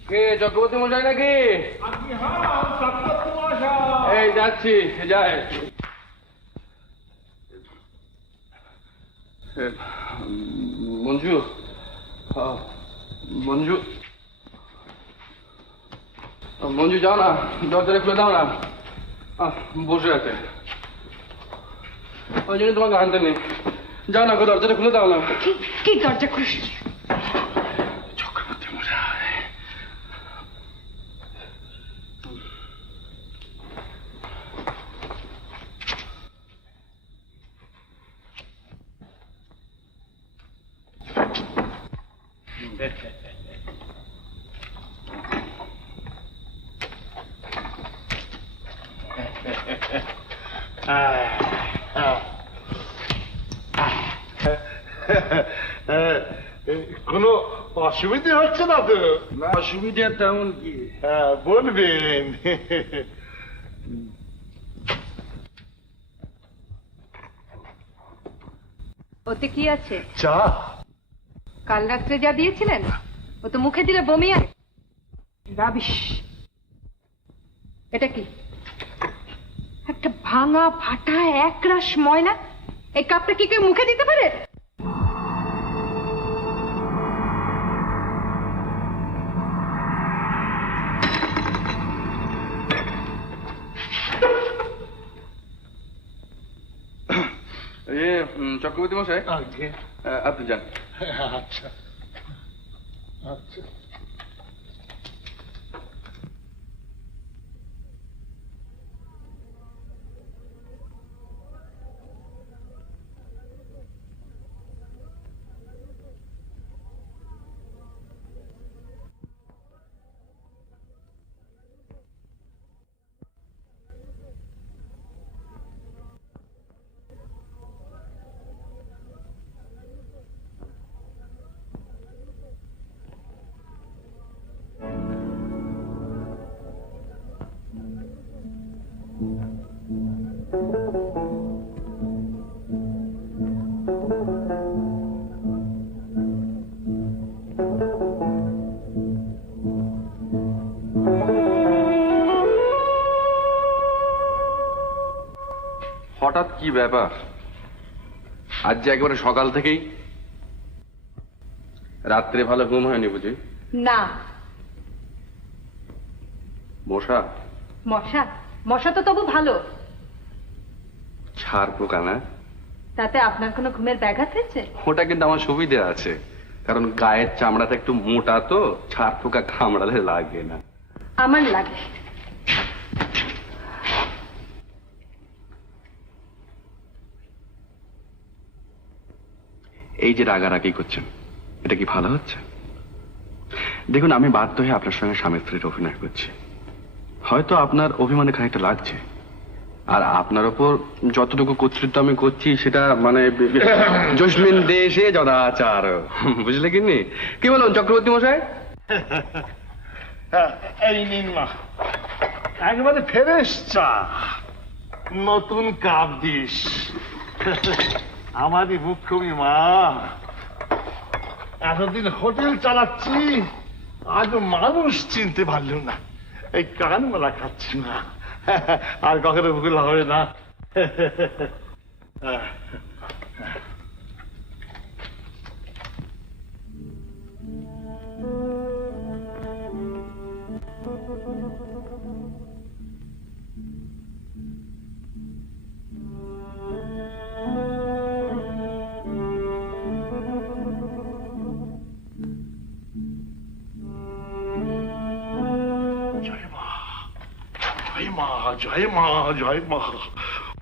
কে চক্রবর্তী মশাই নাকি? এই যাচ্ছি, যায়। মঞ্জু, মঞ্জু, মঞ্জু যাও না, দরজাটা খুলে দাও না। বসে আছে, ওই জন্য তোমাকে আনতে নেই। যাও না, দরজাটা খুলে দাও না। কি দরজা খুলে? চক্রবর্তী মশাই, কোনো অসুবিধে হচ্ছে না তো? না, অসুবিধা তেমন কি? হ্যাঁ, বলবেন। ওতে কি আছে? চা। কাল রাত্রে যা দিয়েছিলেন ও তো মুখে দিলে বমি আর রাবিশ। এটা কি? একটা ভাঙা ফাটা একরাশ ময়লা। এই কাপটা কি কেউ মুখে দিতে পারে? চক্রবর্তী মশাই, আপনি যান। আচ্ছা আচ্ছা। হঠাৎ কি ব্যাপার? আজ যে একেবারে সকাল থেকেই? রাত্রে ভালো ঘুম হয়নি বুঝি? না। মশা? মশা? মশা তো তবু ভালো। ছাড় পোকা না? তাতে আপনার কোনো ঘুমের ব্যাঘাত হয়েছে? ওটা কিন্তু আমার সুবিধে আছে, কারণ গায়ের চামড়াটা একটু মোটা তো, ছাড় পোকা কামড়ালে লাগে না। আমার লাগে। এই যে রাগারাগি করছেন, এটা কি ভালো হচ্ছে? দেখুন, আমি বাধ্য হয়ে আপনার সঙ্গে স্বামী স্ত্রীর অভিনয় করছি। হয়তো আপনার অভিমানে খানিকটা লাগছে, আর আপনার ওপর যতটুকু কর্তৃত্ব আমি করছি সেটা মানে জসমিন দেশে যদাচার, বুঝলে কিনি? কি বলুন চক্রবর্তী মশাই? এই নিন না, একবারে ফ্রেশ চা, নতুন কাপ দিস। আমারই মুখ্যমী মা, এতদিন হোটেল চালাচ্ছি, আজও মানুষ চিনতে পারল না। এই কানমালা খাচ্ছি না, আর কখনো ভুল হবে না। জয় মা, জয় মা।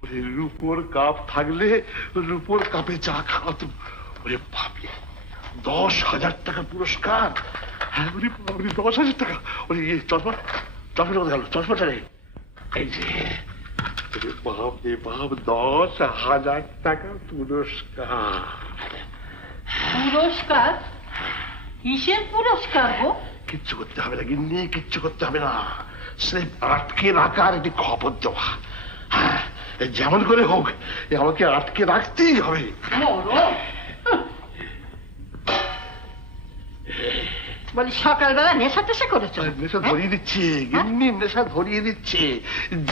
ওরে রূপোর কাপ থাকলে রূপোর কাপে চা খাওয়াতো। ওরে ভাবি, 10,000 টাকা পুরস্কার। হ্যাঁ, ওরে বাবরে, 10,000 টাকা। ওরে চশমা, চশমাটা কোথায় গেল? চশমাটা রে, এই যে। ওরে বাপ রে বাপ, 10,000 টাকা পুরস্কার। পুরস্কার? কিসের পুরস্কার গো? কিচ্ছু করতে হবে না গিন্নি, কিচ্ছু করতে হবে না। সে আটকে রাখার একটি খবর দেওয়া। হ্যাঁ, যেমন করে হোক আমাকে আটকে রাখতেই হবে। বলি সকালবেলা নেশা টেশা করেছো? নেশা ধরিয়ে দিচ্ছে গিন্নি, নেশা ধরিয়ে দিচ্ছে।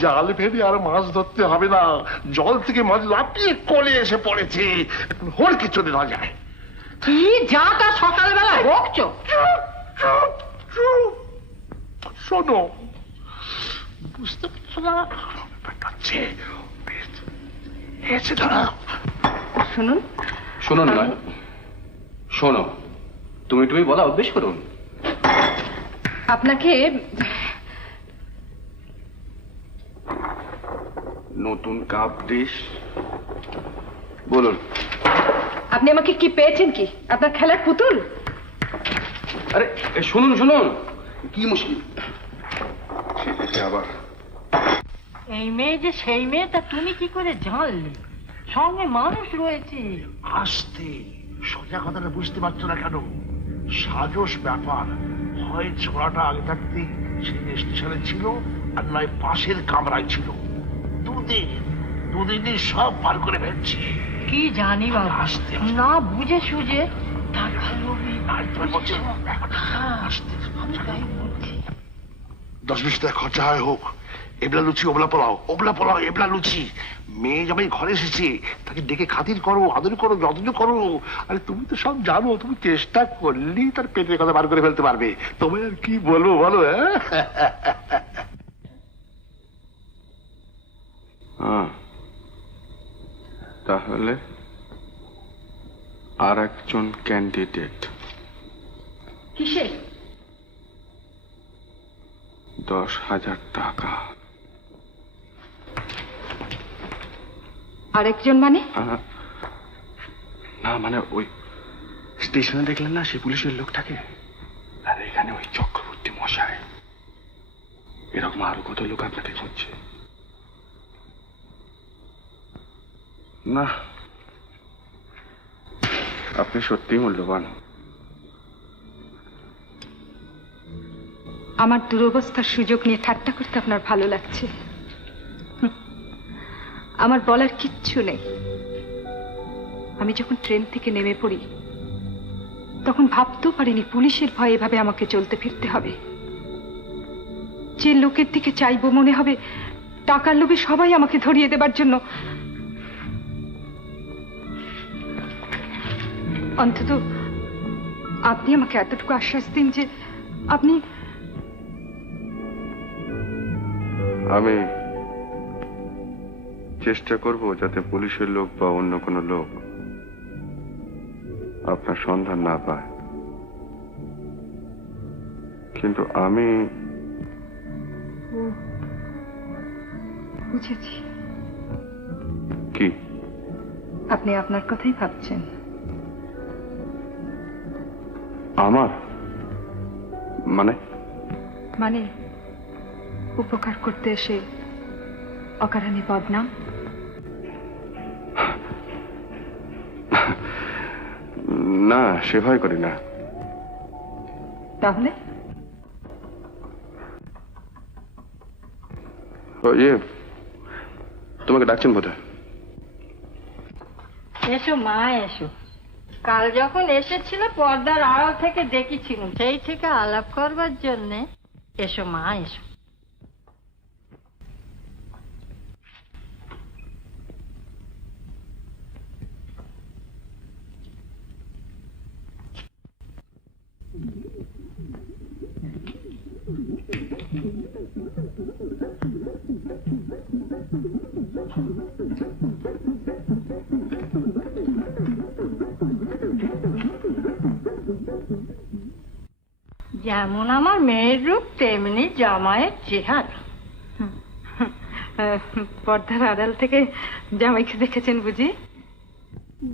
জাল ফেলে আর মাছ ধরতে হবে না, জল থেকে মাছ লাফিয়ে কোলে এসে পড়েছে। এখন হোর কিছু না যায়। কি যা তা সকালবেলা বকছো? শোনো, বুঝতে পারছো না? শুনুন শুনুন নয়, শোনো। তুমি বলা অভ্যেস করুন। আপনাকে নতুন কাপ ডিশ বলুন। আপনি আমাকে কি পেয়েছেন? কি আপনার খেলার পুতুল? আরে শুনুন শুনুন, কি মুশকিল আবার। এই মেয়ে যে সেই মেয়ে তা তুমি কি করে জানলে? সঙ্গে মানুষ রয়েছে। আসতে সোজা কথাটা বুঝতে পারছো না কেন? সাজস ব্যাপার। হয় ছোড়াটা আগে থাকতেই সেই স্টেশনে ছিল, আর নয় পাশের কামরায় ছিল। দুদিনই সব পার করে ফেলছি। কি জানি বাবা, আসতে না বুঝে সুঝে টাকা লোভী। আসতে 10-20 টাকা খরচা হয় হোক, এবলা লুচি ওবলা পোলাও, ওবলা পোলাও এবলা লুচি। মেয়ে জামাই ঘরে এসেছে, তাকে ডেকে খাতির করো, আদর করো, যত্ন করো। আরে তুমি তো সব জানো, তুমি চেষ্টা করলেই তার পেটের কথা বার করে ফেলতে পারবে। তোমায় আর কি বলবো বলো? হ্যাঁ, তাহলে আর একজন ক্যান্ডিডেট। কিসে? 10,000 টাকা। আরেকজন মানে? না মানে ওই স্টেশনে দেখলেন না সেই পুলিশের লোকটাকে, আর এখানে ওই চক্রবর্তী মশাই। এরকম আরো কত লোক আপনাকে খুঁজছে। না, আপনি সত্যিই মূল্যবান। আমার দুরবস্থার সুযোগ নিয়ে ঠাট্টা করতে আপনার ভালো লাগছে? আমার বলার কিচ্ছু নেই। আমি যখন ট্রেন থেকে নেমে পড়ি তখন ভাবতেও পারিনি পুলিশের ভয়ে এভাবে আমাকে চলতে ফিরতে হবে। যে লোকের দিকে চাইবো মনে হবে টাকার লোভে সবাই আমাকে ধরিয়ে দেবার জন্য। অন্তত আপনি আমাকে এতটুকু আশ্বাস দিন যে আমি চেষ্টা করব যাতে পুলিশের লোক বা অন্য কোনো লোক আপনার সন্ধান না পায়, কিন্তু আমি বুঝেছি। কি? আপনি আপনার কথাই ভাবছেন। আমার মানে উপকার করতে এসে অকারণে বদনাম? না, সে ভয় করি না। তাহলে তোমাকে ডাকছেন বোধহয়। এসো মা এসো। কাল যখন এসেছিল পর্দার আড়াল থেকে দেখেছিল, সেই থেকে আলাপ করবার জন্যে। এসো মা এসো। যেমন আমার মেয়ের রূপ তেমনি জামাইয়ের চেহারা। পর্দার আড়াল থেকে জামাইকে দেখেছেন বুঝি?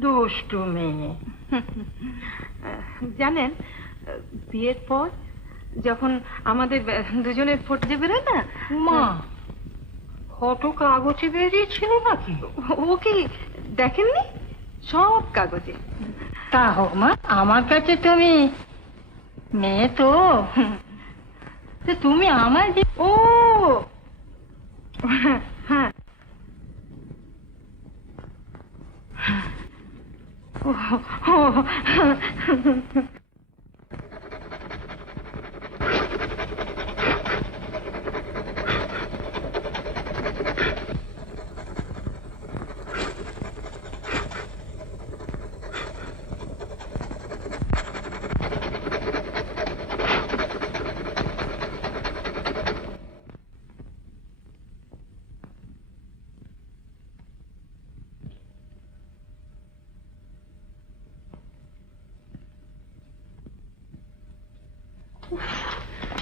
দুষ্টু মেয়ে। জানেন, বিয়ের পর যখন আমাদের দুজনের ফটো যে বেরোয় না, মা ফটো কাগজে বেরিয়েছিল নাকি? ও কি দেখেননি? সব কাগজে। তা হোক মা, আমার কাছে তুমি মেয়ে তো, তুমি আমায় ও হ্যাঁ,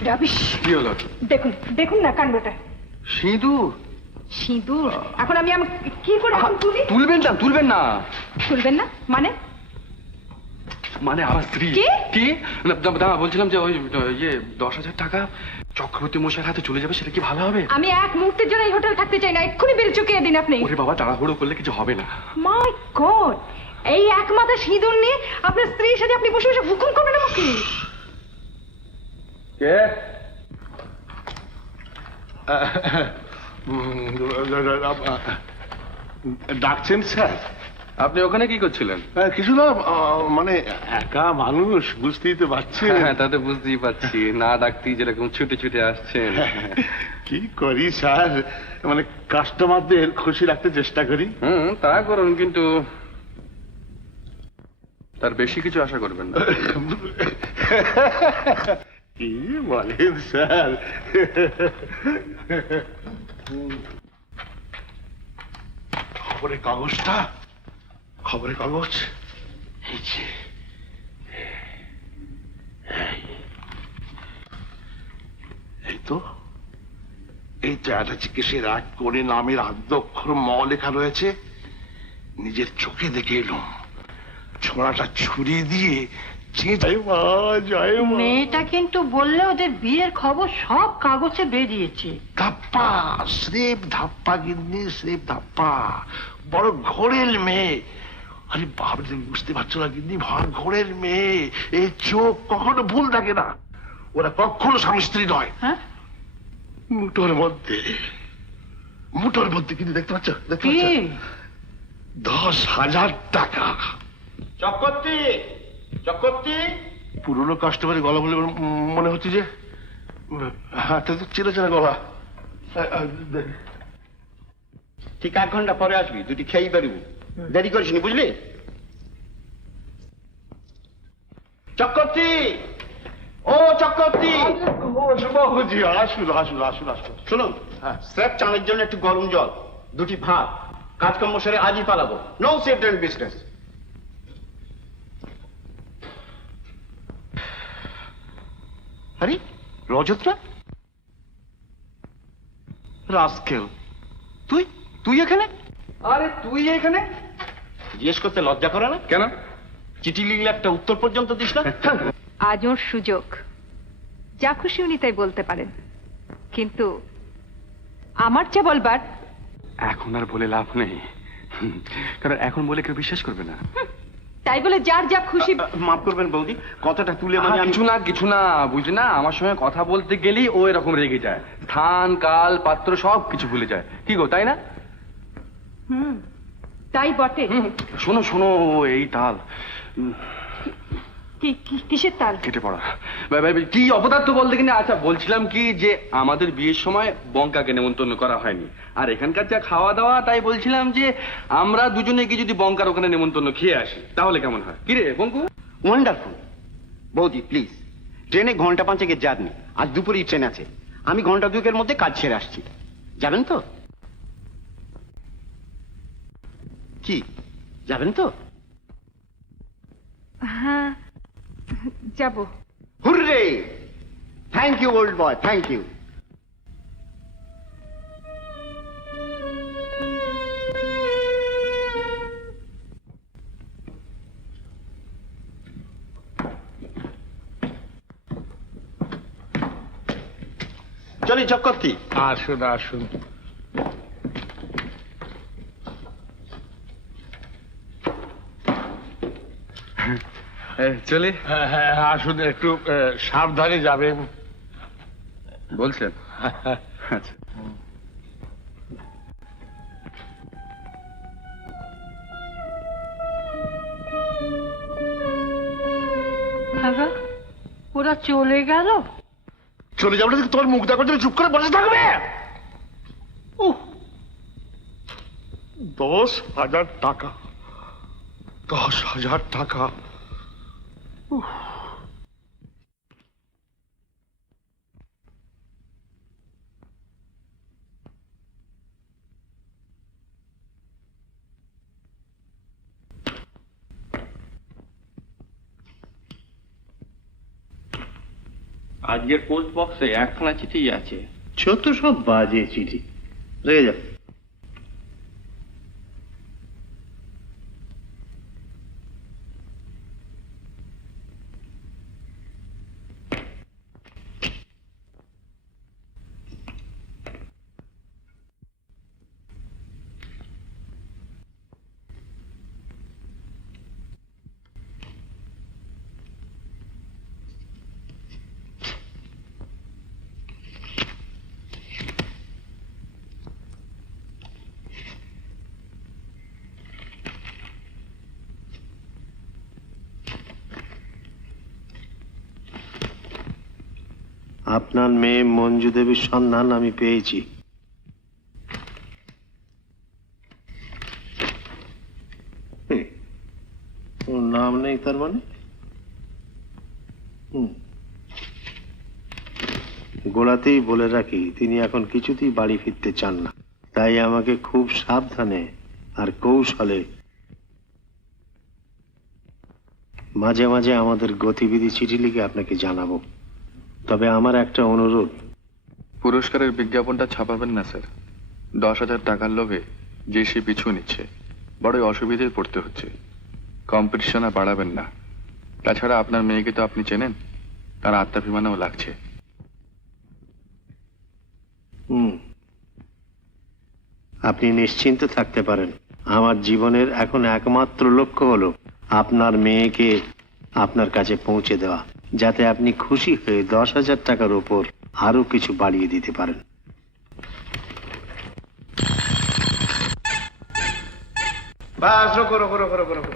রাবিশ। কি হলো? দেখুন দেখুন না কাণ্ডটা। সিঁদুর? সিঁদুর এখন আমি কি করে তুলি? তুলবেন না। তুলবেন না মানে? মানে আমার স্ত্রী। কি? কি না, বলছিলাম যে ওই ইয়ে 10,000 টাকা চক্রবর্তী মশাইয়ের হাতে চলে যাবে, সেটা কি ভালো হবে? আমি এক মুহূর্তের জন্য এই হোটেল থাকতে চাই না, এক্ষুনি বিল চুকিয়ে দিন আপনি। ওরে বাবা, তাড়াহুড়ো করলে কিছু হবে না। মাই গড, এই এক মাথা সিঁদুর নিয়ে আপনার স্ত্রীর সাথে আপনি বসে বসে হুকুম করবেন আমাকে? কে? ডাকছেন স্যার? আপনি ওখানে কি করছিলেন? কিছু না, মানে একা মানুষ, বুঝতেই তো পারছি। হ্যাঁ, তাতে বুঝতেই পারছি, না ডাকতেই যেরকম ছুটে ছুটে আসছেন। কি করি স্যার, মানে কাস্টমারদের খুশি রাখতে চেষ্টা করি। তা করুন, কিন্তু তার বেশি কিছু আশা করবেন না। কি বলেন স্যার? খবরের কাগজটা, খবরের কাগজ এই যে, এই তো একটা চিকিৎসের এক করে নামের আদ্যক্ষর ম লেখা রয়েছে। নিজের চোখে দেখে এলাম, ছোড়াটা ছুরি দিয়ে মেয়েটা কিন্তু বললে ওদের বিয়ের খবর সব কাগজে বেরিয়েছে। ধাপ্পা, স্রেফ ধাপ্পা গিন্নি, স্রেফ ধাপ্পা। বড় ঘোরের মেয়ে। আরে বাবা, তুমি বুঝতে পারছো না গিন্নি, ভর ঘোরের মেয়ে। এই চোখ কখনো ভুল থাকে না, ওরা কখনো স্বামী স্ত্রী নয়। হ্যাঁ, মুঠোর মধ্যে, মুঠোর মধ্যে কিন্তু দেখতে পাচ্ছ, দেখতে কি? পাচ্ছ 10,000 টাকা। চক্রবর্তী, চক্রবর্তী। পুরনো কাস্টমারের গলা বলে মনে হচ্ছে যে, হ্যাঁ চেনা চেনা গলা। ঠিক 1 ঘন্টা পরে আসবি, দুটি খেয়েই বেরোবি, দেরি করিস নি, বুঝলি? চক্রবর্তী, ও চক্রবর্তী। বাবুজি, আসুন আসুন আসুন আসুন। শুনুন, স্রেফ চানের জন্য একটু গরম জল, দুটি ভাত, কাজকর্ম সেরে আজই পালাবো। No safe and business. আরে রজতরা, রাস্কেল, তুই তুই এখানে? আরে তুই এখানে? জিজ্ঞেস করতে লজ্জা করে না? কেন? চিঠি লিখলে একটা উত্তর পর্যন্ত দিস না? আজ ওর সুযোগ, যা খুশি উনি তাই বলতে পারেন, কিন্তু আমার যা বলবার এখন আর বলে লাভ নেই, কারণ এখন বলে কেউ বিশ্বাস করবে না। তাই বলে যার যা খুশি। মাফ করবেন বৌদি, কথাটা তুলে মানে কিছু না বুঝলি না, আমার সঙ্গে কথা বলতে গেলেই ও এরকম রেগে যায়, স্থান কাল পাত্র সব কিছু ভুলে যায়। কি গো, তাই না? তাই বটে। শোনো শোনো, এই তাল কিসের তাল? কেটে পড়া। কি অপদার্থ বলতে কিনা। আচ্ছা, বলছিলাম কি যে আমাদের বিয়ের সময় বঙ্কাকে নেমন্তন্ন করা হয়নি, আর এখানকার যা খাওয়া দাওয়া, তাই বলছিলাম যে আমরা দুজনে কি যদি বঙ্কার ওখানে নেমন্তন্ন খেয়ে আসি তাহলে কেমন হয়? কি রে বঙ্কু? ওয়ান্ডারফুল। বৌদি প্লিজ, ট্রেনে ঘন্টা 5 জার্নি, আজ দুপুরেই ট্রেন আছে, আমি ঘন্টা 2 মধ্যে কাজ ছেড়ে আসছি, যাবেন তো? কি যাবেন তো? হ্যাঁ যাব। Hurrah! Thank you old boy, thank you. চলি চক্রবর্তী। আসুন আসুন। চলে হ্যাঁ আসুন, একটু সাবধানে যাবেন বলছেন? আচ্ছা। ওরা চলে গেল? চলে যাবো না, তোমার মুখ দেখার জন্য চুপ করে বসে থাকবে? 10,000 টাকা, 10,000 টাকা। আজকের পোস্ট বক্সে 1খানা চিঠি আছে। যত সব বাজে চিঠি, রেগে যাও। আপনার মেয়ে মঞ্জু দেবীর সন্ধান আমি পেয়েছি। ওর নাম নেই তার মানে? গোড়াতেই বলে রাখি, তিনি এখন কিছুতেই বাড়ি ফিরতে চান না, তাই আমাকে খুব সাবধানে আর কৌশলে মাঝে মাঝে আমাদের গতিবিধি চিঠি লিখে আপনাকে জানাবো। তবে আমার একটা অনুরোধ, পুরস্কারের বিজ্ঞাপনটা ছাপাবেন না স্যার। 10,000 টাকার লোভে যে সে পিছু নিচ্ছে, বড়ই অসুবিধায় পড়তে হচ্ছে। কম্পিটিশন আর বাড়াবেন না। তাছাড়া আপনার মেয়েকে তো আপনি চেনেন, তার আত্মাভিমানও লাগছে। আপনি নিশ্চিন্ত থাকতে পারেন। আমার জীবনের এখন একমাত্র লক্ষ্য হলো আপনার মেয়েকে আপনার কাছে পৌঁছে দেওয়া, যাতে আপনি খুশি হয়ে 10,000 টাকার উপর আরো কিছু বাড়িয়ে দিতে পারেন। বাস, রোকো রোকো রোকো রোকো রোকো।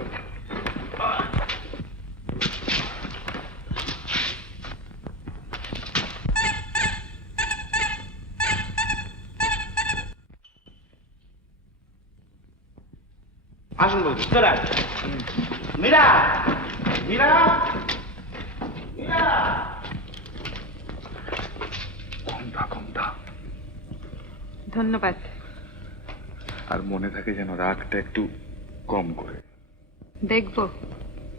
আসুন বলছি। মীরা, মীরা, মীরা। কমটা ধন্যবাদ। আর মনে থাকে যেন রাগটা একটু কম করে। দেখবো,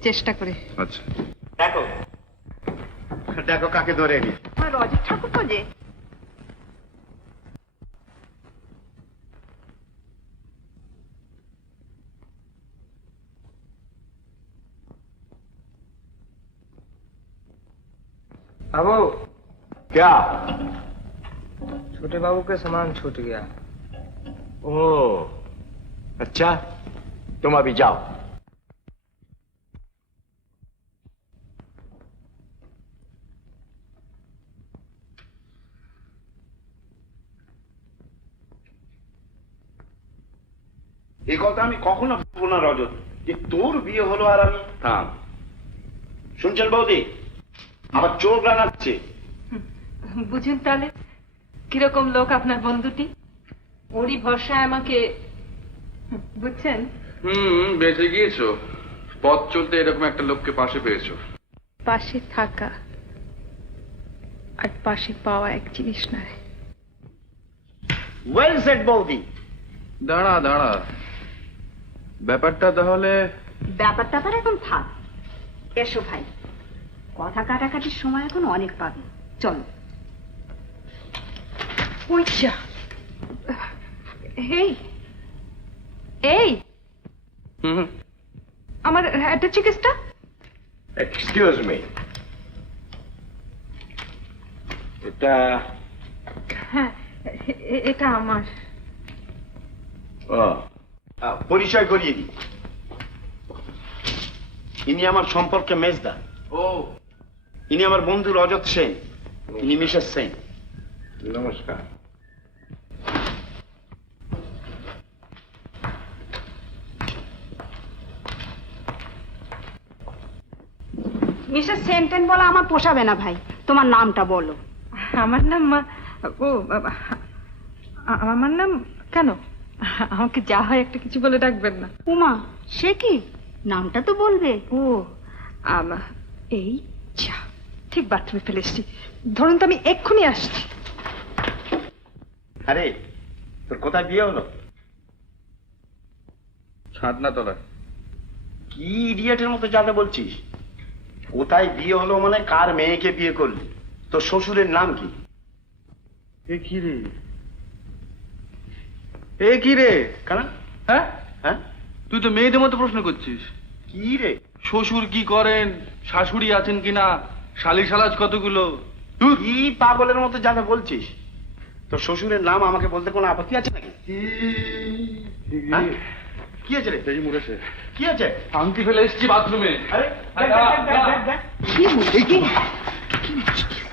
চেষ্টা করে। আচ্ছা, দেখো দেখো কাকে ধরে এলি। আমার রজত ঠাকুর তো যে। बाबू, क्या? छोटे बाबू के सामान छूट गया। ओ अच्छा, तुम अभी जाओ। এই কথা আমি কখনো ভাববো না রজত, যে তোর বিয়ে হলো আর আমি। থাম। শুনছেন বৌদি, আবার চোর রানাচ্ছে। বুঝেন তাহলে কিরকম লোক আপনার বন্ধুটি? ওরই ভরসায় আমাকে, বুঝছেন? বেঁচে গিয়েছো। পথ চলতে এরকম একটা লোককে পাশে পেয়েছো। পাশে থাকা আর পাশে পাওয়া এক জিনিস নয়। ওয়েল সেড বৌদি। দাঁড়া দাঁড়া, ব্যাপারটা তাহলে ব্যাপারটা এখন থাক। এসো ভাই, কথা কাটাকাটির সময় এখন অনেক পাবে। চলো। ওই যা, এই এই আমার একটা চিকিৎসা। এক্সকিউজ মি, এটা হ্যাঁ, এটা আমার। পরিচয় করিয়ে দিই, ইনি আমার সম্পর্কে মেজদা। ও, ইনি আমার বন্ধু রজত সেন, ইনি মিসেস সেন। নমস্কার। মিসেস সেন্টেন বলা আমার পোষাবে না ভাই, তোমার নামটা বলো। আমার নাম ও আমার নাম কেন? আমাকে যা হয় একটা কিছু বলে ডাকবেন না। উমা, সে কি? নামটা তো বলবে। ও এই যা, ঠিক বাথরুমে ফেলে এসছি। ধরুন তো, আমি এক্ষুনি আসছি। আরে তোর কোথায় বিয়ে হলো? ছাদনা তলা। কি ইডিয়েটের মতো যাতে বলছিস? কোথায় বিয়ে হলো মানে কার মেয়েকে বিয়ে করলি? তোর শ্বশুরের নাম কি? এ কি রে, এ কি রে? কেন? হ্যাঁ হ্যাঁ, তুই তো মেয়েদের মতো প্রশ্ন করছিস। কি রে? শ্বশুর কি করেন, শাশুড়ি আছেন কিনা, শালি শালাজ কতগুলো। কি পাগলের মতো যাতে বলছিস? তোর শ্বশুরের নাম আমাকে বলতে কোনো আপত্তি আছে নাকি? হ্যাঁ? কি আছে রে? দেখি মুড়েছে। কি আছে? আংটি ফেলে এসেছি বাথরুমে। আরে কি মুশকিল!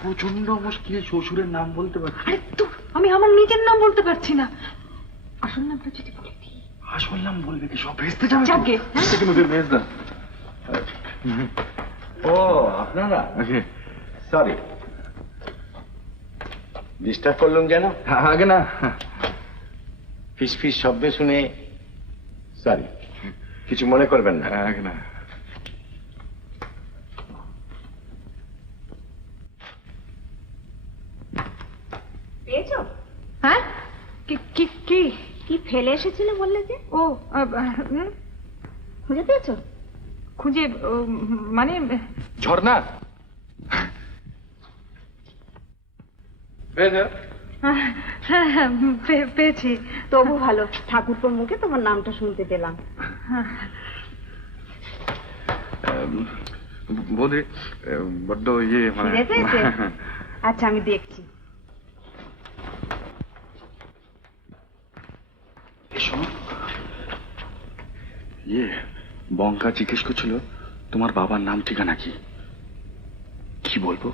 প্রচন্ড মুশকিল, শ্বশুরের নাম বলতে পারছি। আরে তো আমি আমার নিজের নাম বলতে পারছি না। আসল নামটা যদি বলে দিই। আসল নাম বলবে কি? সব ভেস্তে যাবে। যাকে মেজদা। ও আপনারা, সরি। ডিস্টার্ব করলাম যেন? আগে না। ফিস ফিস শব্দ শুনে সরি, কিছু মনে করবেন না। আগে না। পেয়েছো? হ্যাঁ, কি কি কি কি ফেলে এসেছিলে বললে যে? ও খুঁজে পেয়েছো? খুঁজে মানে ঝর্ণা হ্যাঁ হ্যাঁ পেয়েছি। তবু ভালো, ঠাকুরপোর মুখে তোমার নামটা শুনতে পেলাম। বৌদি বড্ড ইয়ে মানে খিদে পেয়েছে? আচ্ছা আমি দেখছি। ইয়ে বঙ্কা জিজ্ঞেস করছিল তোমার বাবার নাম ঠিকানা কি? কি বলবো?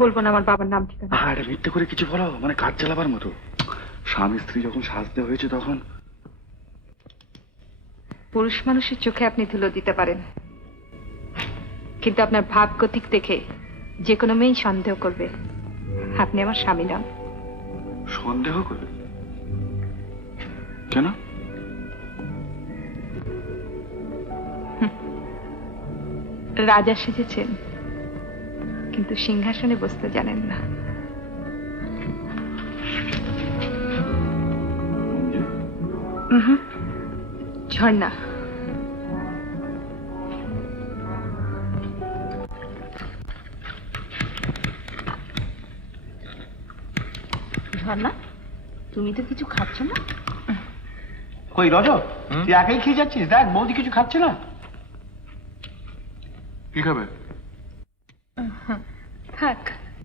বলবো না আমার বাবার নাম ঠিকানা। আরে মিথ্যে করে কিছু বলো, মানে কাজ চালাবার মতো। স্বামী স্ত্রী যখন সাজতে হয়েছে তখন। পুরুষ মানুষের চোখে আপনি ধুলো দিতে পারেন, কিন্তু আপনার ভাব গতিক দেখে যে কোনো মেয়েই সন্দেহ করবে আপনি আমার স্বামী নন। সন্দেহ করবে কেন? রাজা সেজেছেন কিন্তু সিংহাসনে বসতে জানেন না। ঝর্ণা ঝর্ণা, তুমি তো কিছু খাচ্ছ না। কই রজত, তুই একাই খেয়ে যাচ্ছিস? দেখ বৌদি কিছু খাচ্ছে না। কি খাবে? থাক।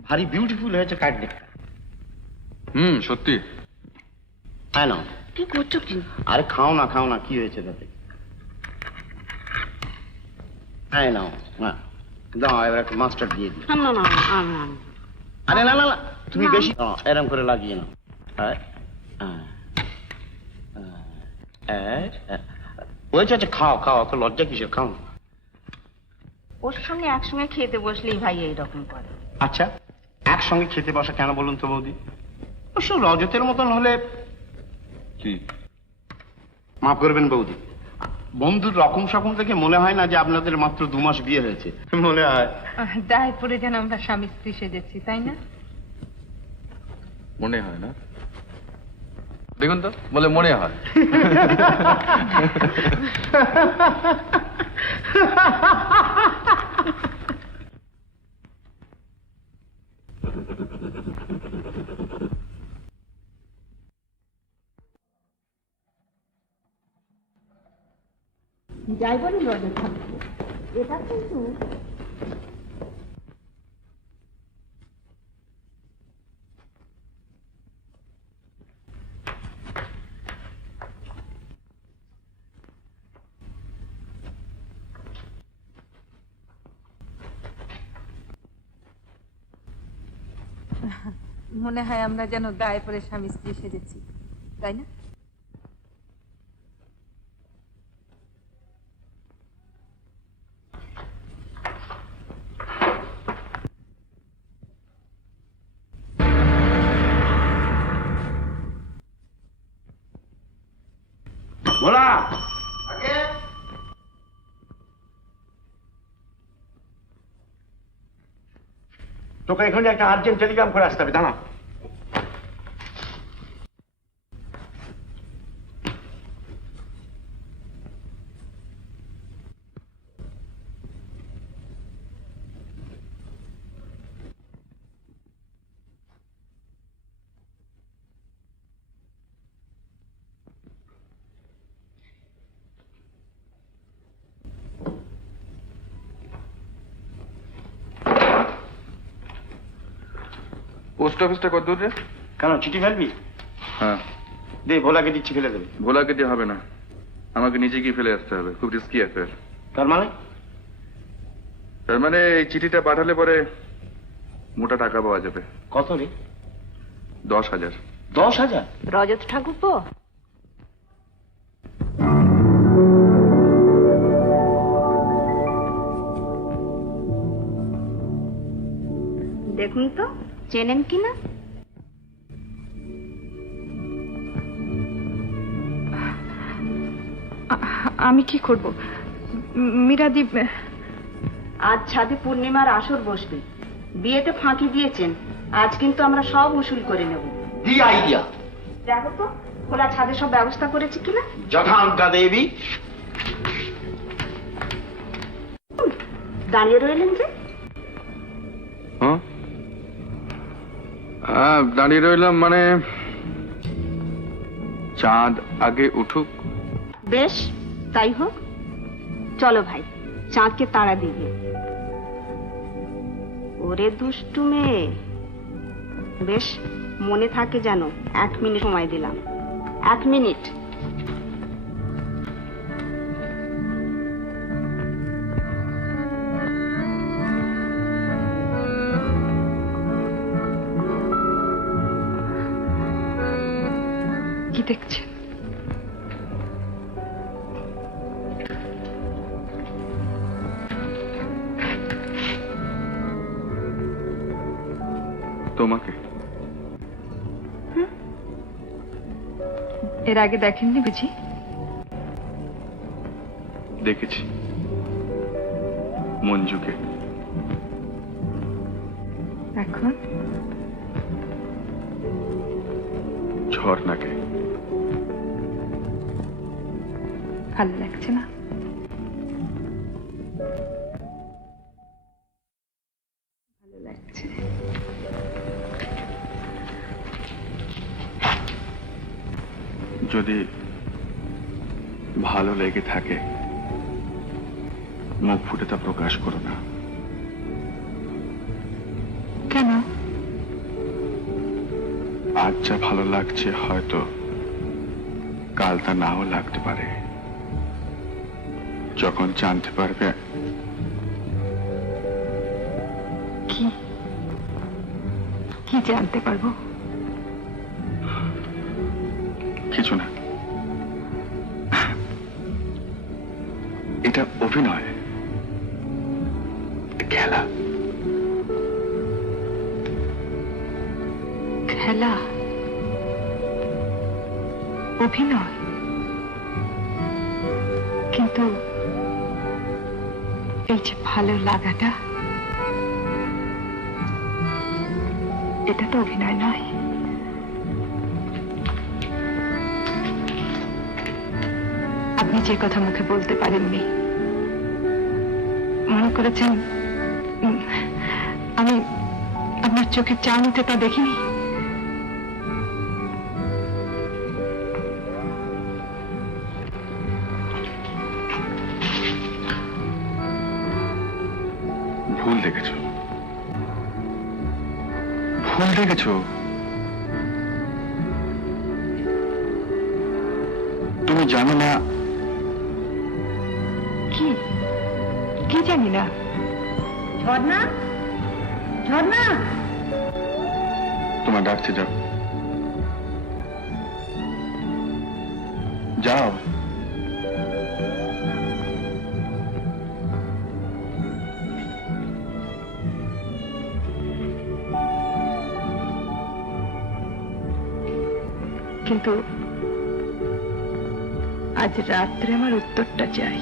ভারী বিউটিফুল হয়েছে কাটলে। সত্যি। হ্যাঁ না, কি করছো কি? আরে খাও না খাও না, কি হয়েছে তাতে? হ্যাঁ নাও না, দাও এবার একটু মাস্টার্ড দিয়ে দিই। না না না না না। আরে না না না, তুমি বেশি এরম করে লাগিয়ে নাও। হয়েছে, আচ্ছা খাও খাও, অত লজ্জা কিসের, খাও। ওর সঙ্গে একসঙ্গে খেতে বসলেই ভাই এইরকম করে। আচ্ছা একসঙ্গে খেতে বসা কেন বলুন তো বৌদি? অবশ্য রজতের মতন হলে কি মাফ করবেন বৌদি, বন্ধুর রকম সকম থেকে মনে হয় না যে আপনাদের মাত্র 2 মাস বিয়ে হয়েছে। মনে হয় দায় পড়ে যেন আমরা স্বামী স্ত্রী সেজেছি, তাই না? মনে হয় না? দেখুন তো, বলে মনে হয়। যাই বলুন রজত ঠাকুর, এটা কিন্তু মনে হয় আমরা যেন দায় পড়ে স্বামী স্ত্রী সেজেছি, তাই না? বলা তোকে এখানে একটা আর্জেন্ট টেলিগ্রাম করে আসতে হবে, দাঁড়া। পোস্ট অফিসটা কত দূর রে? কেন চিঠি ফেলবি? হ্যাঁ দে, ভোলাকে দিচ্ছি, ফেলে দেবে। ভোলাকে দিয়ে হবে না, আমাকে নিজে গিয়ে ফেলে আসতে হবে, খুব রিস্কি অ্যাফেয়ার। তার মানে? তার মানে এই চিঠিটা পাঠালে পরে মোটা টাকা পাওয়া যাবে। কত রে? 10,000। 10,000? রজত ঠাকুরপো, দেখুন তো চেনেন কি না? আমি কি করব মীরাদি? আজ ছাদে পূর্ণিমার আসর বসবে, বিয়েতে ফাঁকি দিয়েছেন, আজ কিন্তু আমরা সব উসুল করে নেব। The idea. দেখো তো খোলা ছাদে সব ব্যবস্থা করেছে কিনা। যথাজ্ঞা দেবী। দাঁড়িয়ে রইলেন যে? দাঁড়িয়ে রইলাম মানে চাঁদ আগে উঠুক। বেশ, তাই হোক। চলো ভাই, চাঁদকে তাড়া দিবে। ওরে দুষ্টু মেয়ে, বেশ মনে থাকে যেন। 1 মিনিট সময় দিলাম, 1 মিনিট। কি দেখছেন? তোমাকে। এর আগে দেখেননি বুঝি? দেখেছি মঞ্জুকে। এখন ঝর্ণাকে। ভালো লাগছে না? ভালো লাগছে। যদি ভালো লেগে থাকে মুখ ফুটে তা প্রকাশ করো না। কেন? আজ যা ভালো লাগছে হয়তো কাল তা নাও লাগতে পারে। যখন জানতে পারবে কি কি জানতে পারবো? কিছু না, এটা অভিনয়, খেলা। খেলা? অভিনয়? কিন্তু এই যে ভালো লাগাটা, এটা তো অভিনয় নয়। আপনি যে কথা মুখে বলতে পারেননি, মনে করেছেন আমি আপনার চোখে চাউনিতে তা দেখিনি। ভুল দেখেছো, ভুল দেখেছো। তুমি জানো না। কি কি জানি না? ঝর্ণা, ঝর্ণা, তোমার ডাকছে, যাও যাও। কিন্তু আজ রাত্রে আমার উত্তরটা চাই।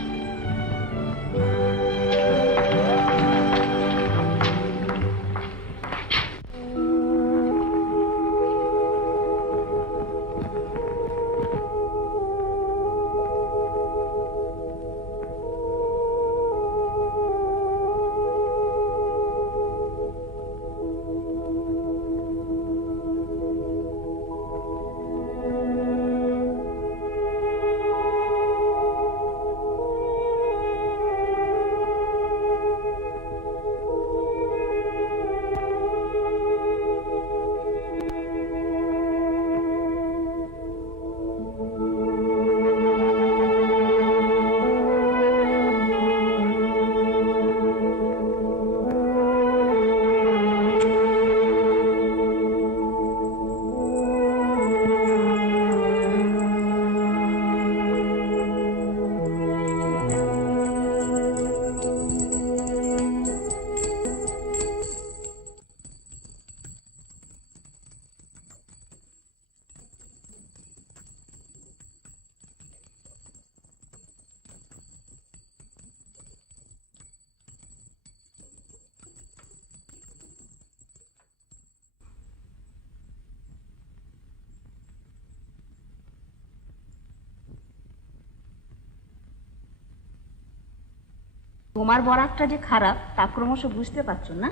তোমার বরাতটা যে খারাপ তা ক্রমশ বুঝতে পারছো না?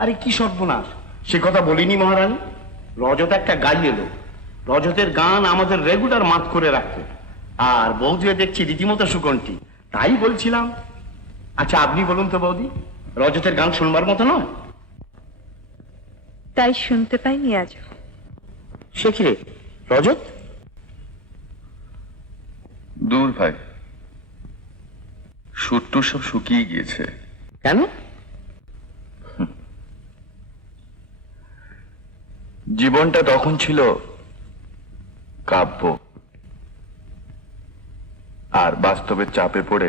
আরে কি সর্বনাশ, সে কথা বলিনি মহারানী। রজত একটা গাই এলো, রজতের গান আমাদের রেগুলার মাত করে রাখতো, আর বৌদিও দেখছি রীতিমতো সুকণ্ঠী। তাই বলছিলাম, আচ্ছা আপনি বলুন তো বৌদি, রজতের গান শুনবার মতো নয়? তাই শুনতে পাইনি আজ। সে কি রে রজত? দূর ভাই, সুরটুর সব শুকিয়ে গিয়েছে। কেন? জীবনটা তখন ছিল কাব্য, আর বাস্তবের চাপে পড়ে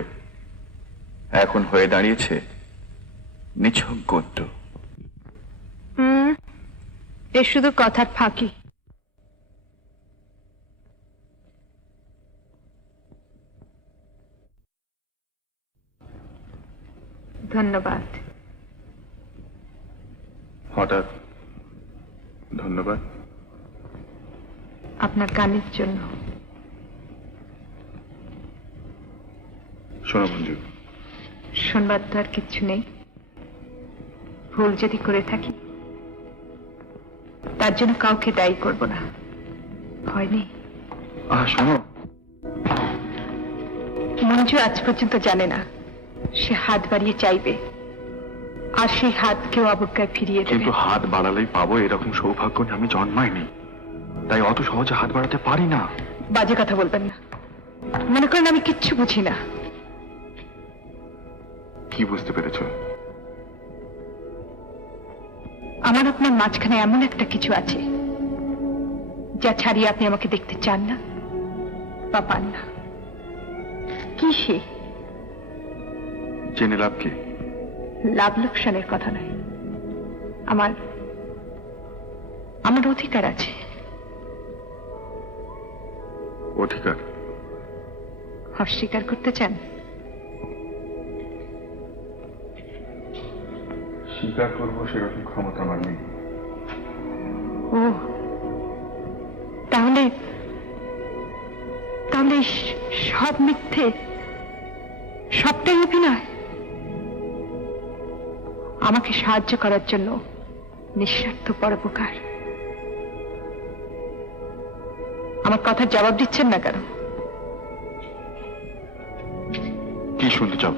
এখন হয়ে দাঁড়িয়েছে নিছক গদ্য। এ শুধু কথার ফাঁকি। ধন্যবাদ। হঠাৎ ধন্যবাদ? আপনার গানের জন্য। শোনো মঞ্জু, শুনবার তো আর কিচ্ছু নেই। ভুল যদি করে থাকি তার জন্য কাউকে দায়ী করব না। ভয় নেই। শোনো, মঞ্জু আজ পর্যন্ত জানে না সে হাত বাড়িয়ে চাইবে, আর সেই হাত কেউ অবজ্ঞায় ফিরিয়ে দেবে। কিন্তু হাত বাড়ালেই পাবো এরকম সৌভাগ্য নিয়ে আমি জন্মাইনি, তাই অত সহজে হাত বাড়াতে পারি না। বাজে কথা বলবেন না। মনে করেন আমি কিচ্ছু বুঝি না। কি বুঝতে পেরেছো? আমার আপনার মাঝখানে এমন একটা কিছু আছে যা ছাড়িয়ে আপনি আমাকে দেখতে চান না বা পান না। কি সে? জেনে লাভ কি? লাভ লোকসানের কথা নয়, আমার অধিকার আছে। অধিকার? অস্বীকার করতে চান? স্বীকার করবো সেরকম ক্ষমতা আমার নেই। ও তাহলে তাহলে সব মিথ্যে, সবটাই অভিনয়। আমাকে সাহায্য করার জন্য নিঃস্বার্থ পরোপকার। আমার কথার জবাব দিচ্ছেন না কেন? কি শুনতে চাও?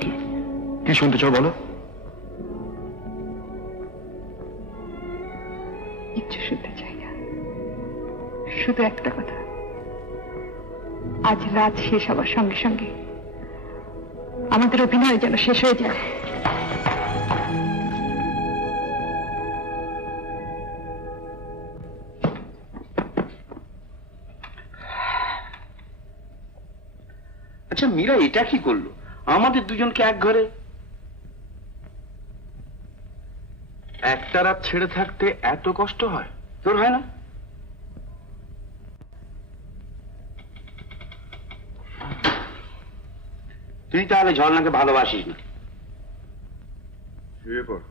কি শুনতে চাও বলো? কিচ্ছু শুনতে চাই না, শুধু একটা কথা। আজ রাত শেষ হবার সঙ্গে সঙ্গে আমাদের অভিনয় যেন শেষ হয়ে যায়। আচ্ছা মীরা এটা কি করলো? আমাদের দুজনকে এক ঘরে। একটা রাত ছেড়ে থাকতে এত কষ্ট হয়? তোর হয় না? তুই তাহলে ঝর্ণাকে ভালোবাসিস না? শুয়ে পড়।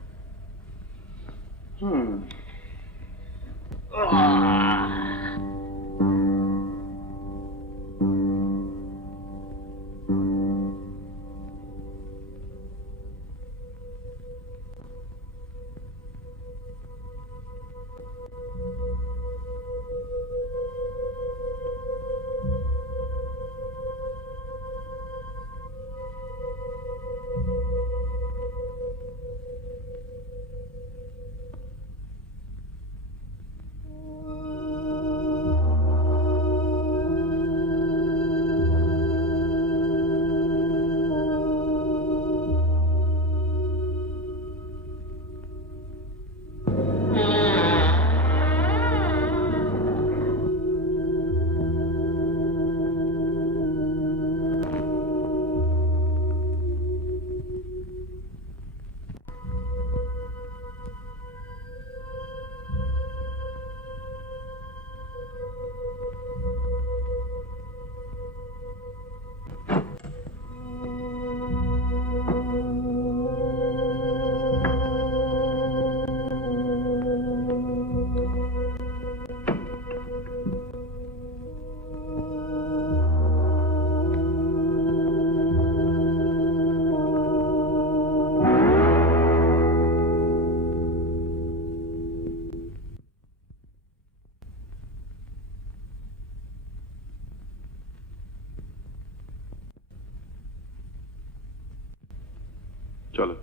চলো।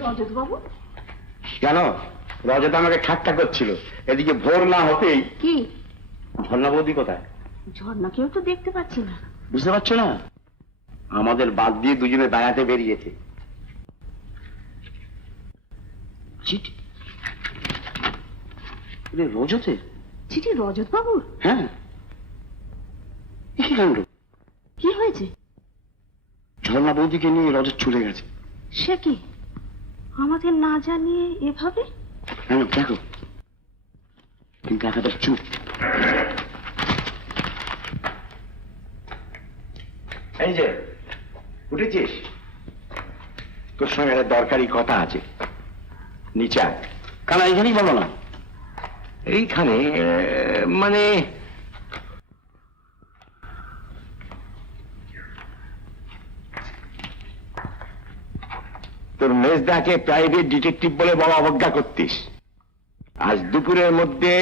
রজত বাবু, কেন? রজত আমাকে ঠাট্টা করছিল, এদিকে ভোর না হতেই। কি? ঝর্ণা বৌদি কোথায়? ঝর্ণাকেও তো দেখতে পাচ্ছি না। বুঝতে পারছো না? আমাদের বাদ দিয়ে দুজনে বেড়াতে বেরিয়েছে। চিঠি? রজতের চিঠি? রজত বাবুর? হ্যাঁ। কি কাণ্ড! কি হয়েছে? ঝর্ণা বৌদিকে নিয়ে রজত চলে গেছে। সে কি, আমাদের না জানিয়ে এভাবে? কেন? দেখো, কিন্তু একাটা চুপ। এই যে উঠেছিস, তোর সঙ্গে একটা দরকারি কথা আছে। নিচে আয়। কেন এইখানেই বলো না? এইখানে মানে তোর মেজদাকে প্রাইভেট ডিটেকটিভ বলে বড় অবজ্ঞা করতিস। আজ দুপুরের মধ্যে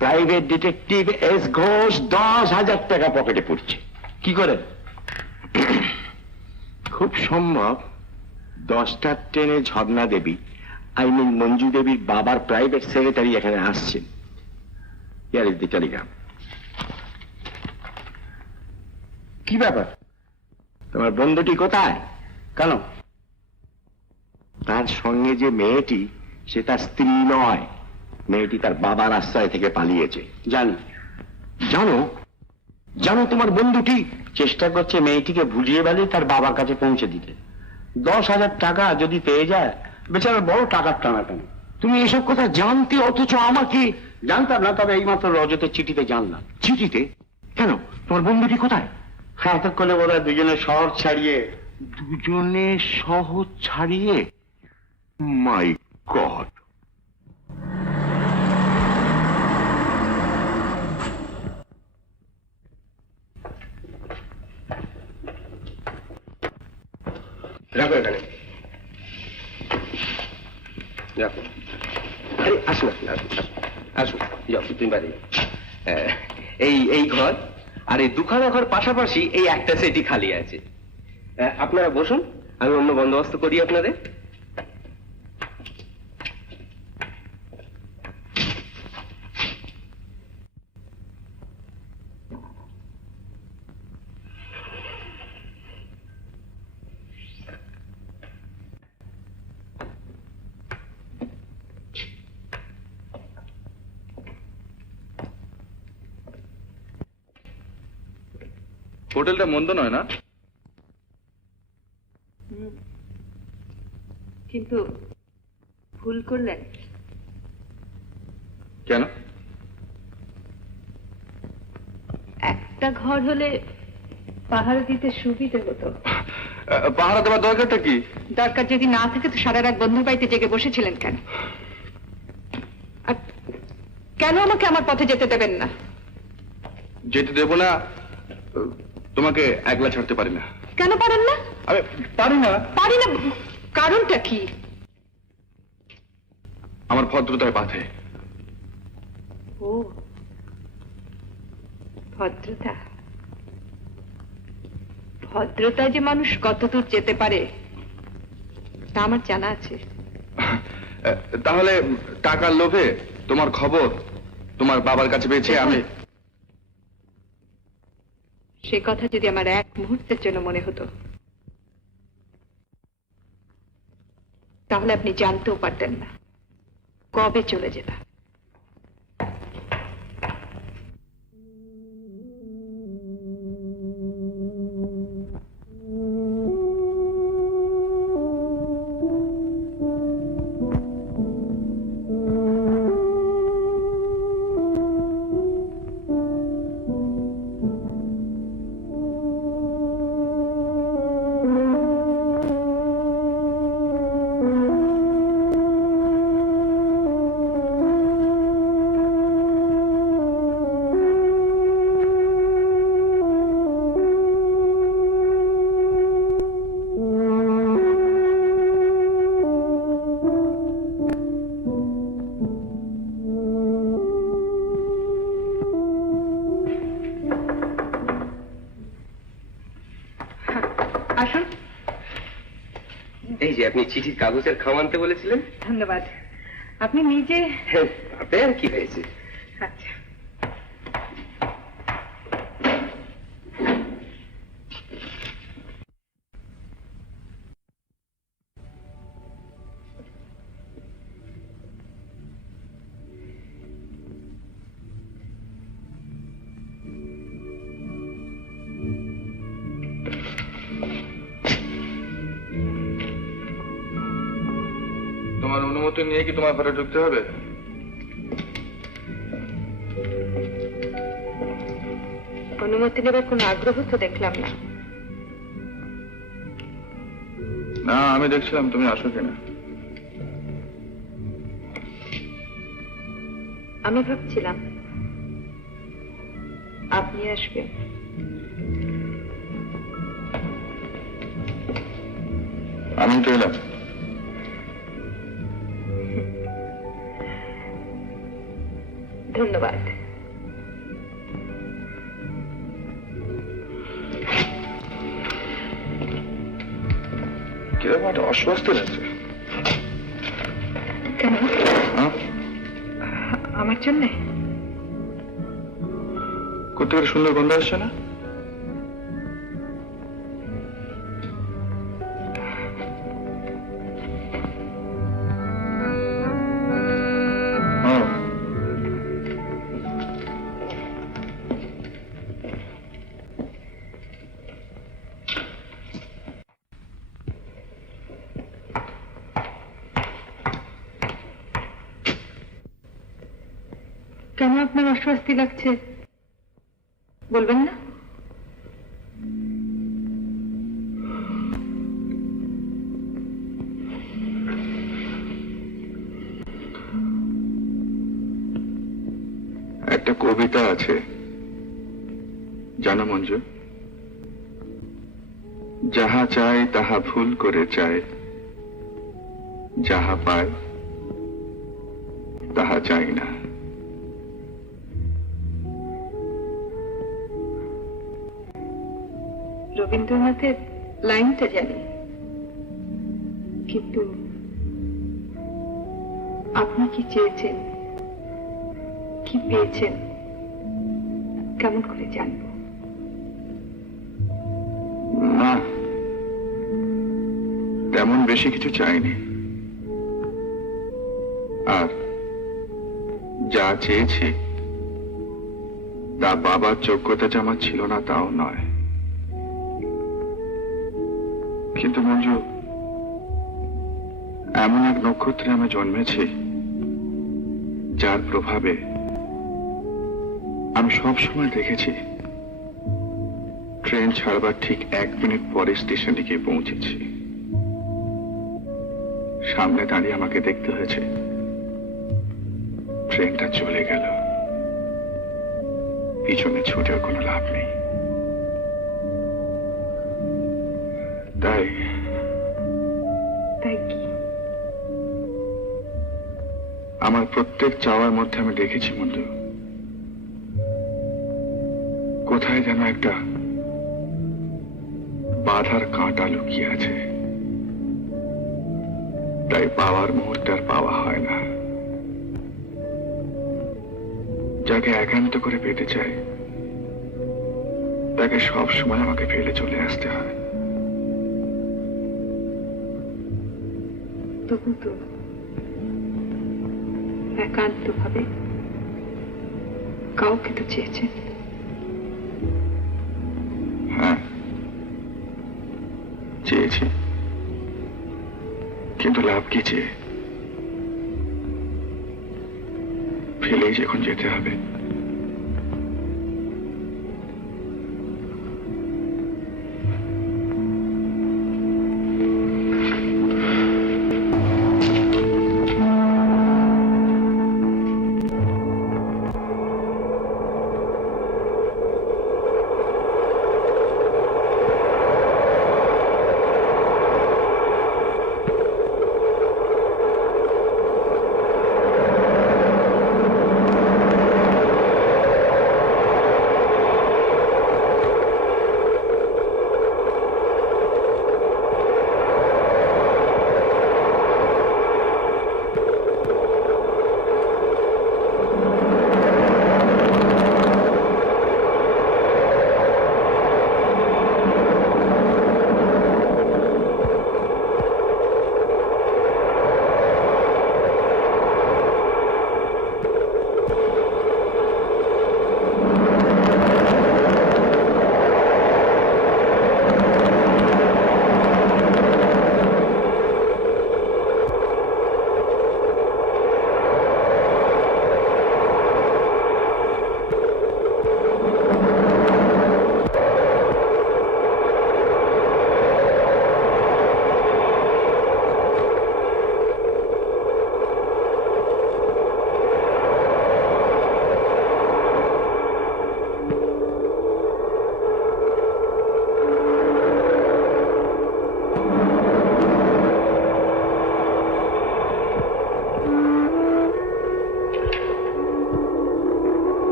প্রাইভেট ডিটেকটিভ এস ঘোষ 10,000 টাকা পকেটে পড়ছে। কি করে? খুব সম্ভব 10টার ট্রেনে ঝর্ণা দেবী, আই মিন মঞ্জু দেবীর বাবার প্রাইভেট সেক্রেটারি এখানে আসছেন। Here is the Telegram. কি ব্যাপার? তোমার বন্ধুটি কোথায়? কেন? তার সঙ্গে যে মেয়েটি, সে তার স্ত্রী নয়। মেয়েটি তার বাবার আশ্রয় থেকে পালিয়েছে। জানো? জানো? জানো তোমার বন্ধুটি চেষ্টা করছে মেয়েটিকে ভুলিয়ে বেলিয়ে তার বাবার কাছে পৌঁছে দিতে। 10,000 টাকা যদি পেয়ে যায়, বেচারা বড় টাকার টানাটানি। তুমি এসব কথা জানতে, অথচ আমাকে। জানতাম না, তবে এইমাত্র রজতের চিঠিতে জানলাম। চিঠিতে? কেন? তোমার বন্ধুটি কোথায়? হ্যাঁ, এতক্ষণে বোধ হয় দুজনে শহর ছাড়িয়ে। দুজনে শহর ছাড়িয়ে? মাই গড! রাখো এখানে, রাখো। আরে আসুন, আসুন, আসুন, আসুন, যাও তুমি বাড়ি। এই ঘর আর এই দুখানা ঘর পাশাপাশি, এই একটা সেটি খালি আছে। আপনারা বসুন, আমি অন্য বন্দোবস্ত করি আপনাদের। হোটেলটা মন্দ নয় না? কিন্তু ভুল করলেন। কেন? একটা ঘর হলে পাহারা দিতে সুবিধে হতো। পাহারা দেওয়ার দরকারটা কি? দরকার যদি না থাকে তো সারা রাত বন্ধুর বাড়িতে জেগে বসেছিলেন কেন? আর কেন আমাকে আমার পথে যেতে দেবেন না? যেতে দেব না? তোমাকে একলা ছাড়তে পারি না। কেন পারেন না? আমি পারি না। পারি না কারণটা কি? আমার ভদ্রতায় বাধে। ও, ভদ্রতা। ভদ্রতায় যে মানুষ কতদূর যেতে পারে তা আমার জানা আছে। তাহলে টাকার লোভে তোমার খবর তোমার বাবার কাছে পেয়েছে আমি। সে কথা যদি আমার এক মুহূর্তের জন্য মনে হতো তাহলে আপনি জানতেও পারতেন না কবে চলে যেতাম। এই যে আপনি চিঠির কাগজের খাম আনতে বলেছিলেন। ধন্যবাদ। আপনি নিজে? তাতে আর কি হয়েছে। আচ্ছা। তোমার অনুমতি নিয়ে কি তোমার ঘরে ঢুকতে হবে? অনুমতি নেবার কোনো আগ্রহ তো দেখলাম না। না, আমি দেখছিলাম তুমি আসো কিনা। আমি ভাবছিলাম আপনি আসবেন। আমি তো এলাম। ধন্যবাদ। কিরকম একটা অস্বস্তি লাগছে। কেন? আমার জন্যে? কোথেকে সুন্দর গন্ধ আসছে না? কেন আপনার অস্বস্তি লাগছে বলবেন না? একটা কবিতা আছে জানো মঞ্জু? যাহা চাই তাহা ভুল করে চায়, যাহা পায় তাহা চাই না। রবীন্দ্রনাথের লাইনটা জানি, কিন্তু আপনি কি চেয়েছেন, কি পেয়েছেন কেমন করে জানব? না, তেমন বেশি কিছু চাইনি। আর যা চেয়েছি তা বাবার যোগ্যতা যে আমার ছিল না তাও নয়। কিন্তু মঞ্জু, এমন এক নক্ষত্রে আমি জন্মেছি যার প্রভাবে আমি সব সময় দেখেছি ট্রেন ছাড়বার ঠিক 1 মিনিট পরে স্টেশনে গিয়ে পৌঁছেছি। সামনে দাঁড়িয়ে আমাকে দেখতে হয়েছে ট্রেনটা চলে গেল, পিছনে ছুটেও কোনো লাভ নেই। তাই কি আমার প্রত্যেক চাওয়ার মধ্যে আমি দেখেছি বন্ধু, কোথায় যেন একটা বাধার কাঁটা লুকিয়ে আছে। তাই পাওয়ার মুহূর্তে আর পাওয়া হয় না। যাকে একান্ত করে পেতে চাই তাকে সব সময় আমাকে ফেলে চলে আসতে হয়। তবু তো একান্ত ভাবে কাউকে তো চেয়েছেন। হ্যাঁ, চেয়েছি, কিন্তু লাভ কি চেয়ে? ফেলেই যখন যেতে হবে।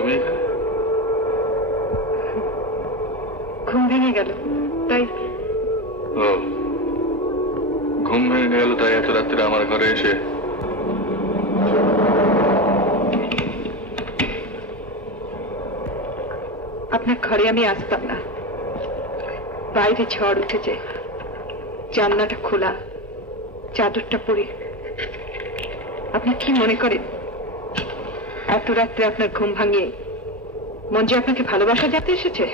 তুমি এখানে? ঘুম ভেঙে গেল তাই। ও, ঘুম ভেঙে গেল তাই এত রাত্রে আমার ঘরে এসে? আপনার ঘরে আমি আসতাম না। বাইরে ঝড় উঠেছে, জানলাটা খোলা, চাদরটা পরে। আপনি কি মনে করেন এত রাত্রে আপনার ঘুম ভাঙিয়ে মঞ্জু আপনাকে ভালোবাসা জানতে এসেছে?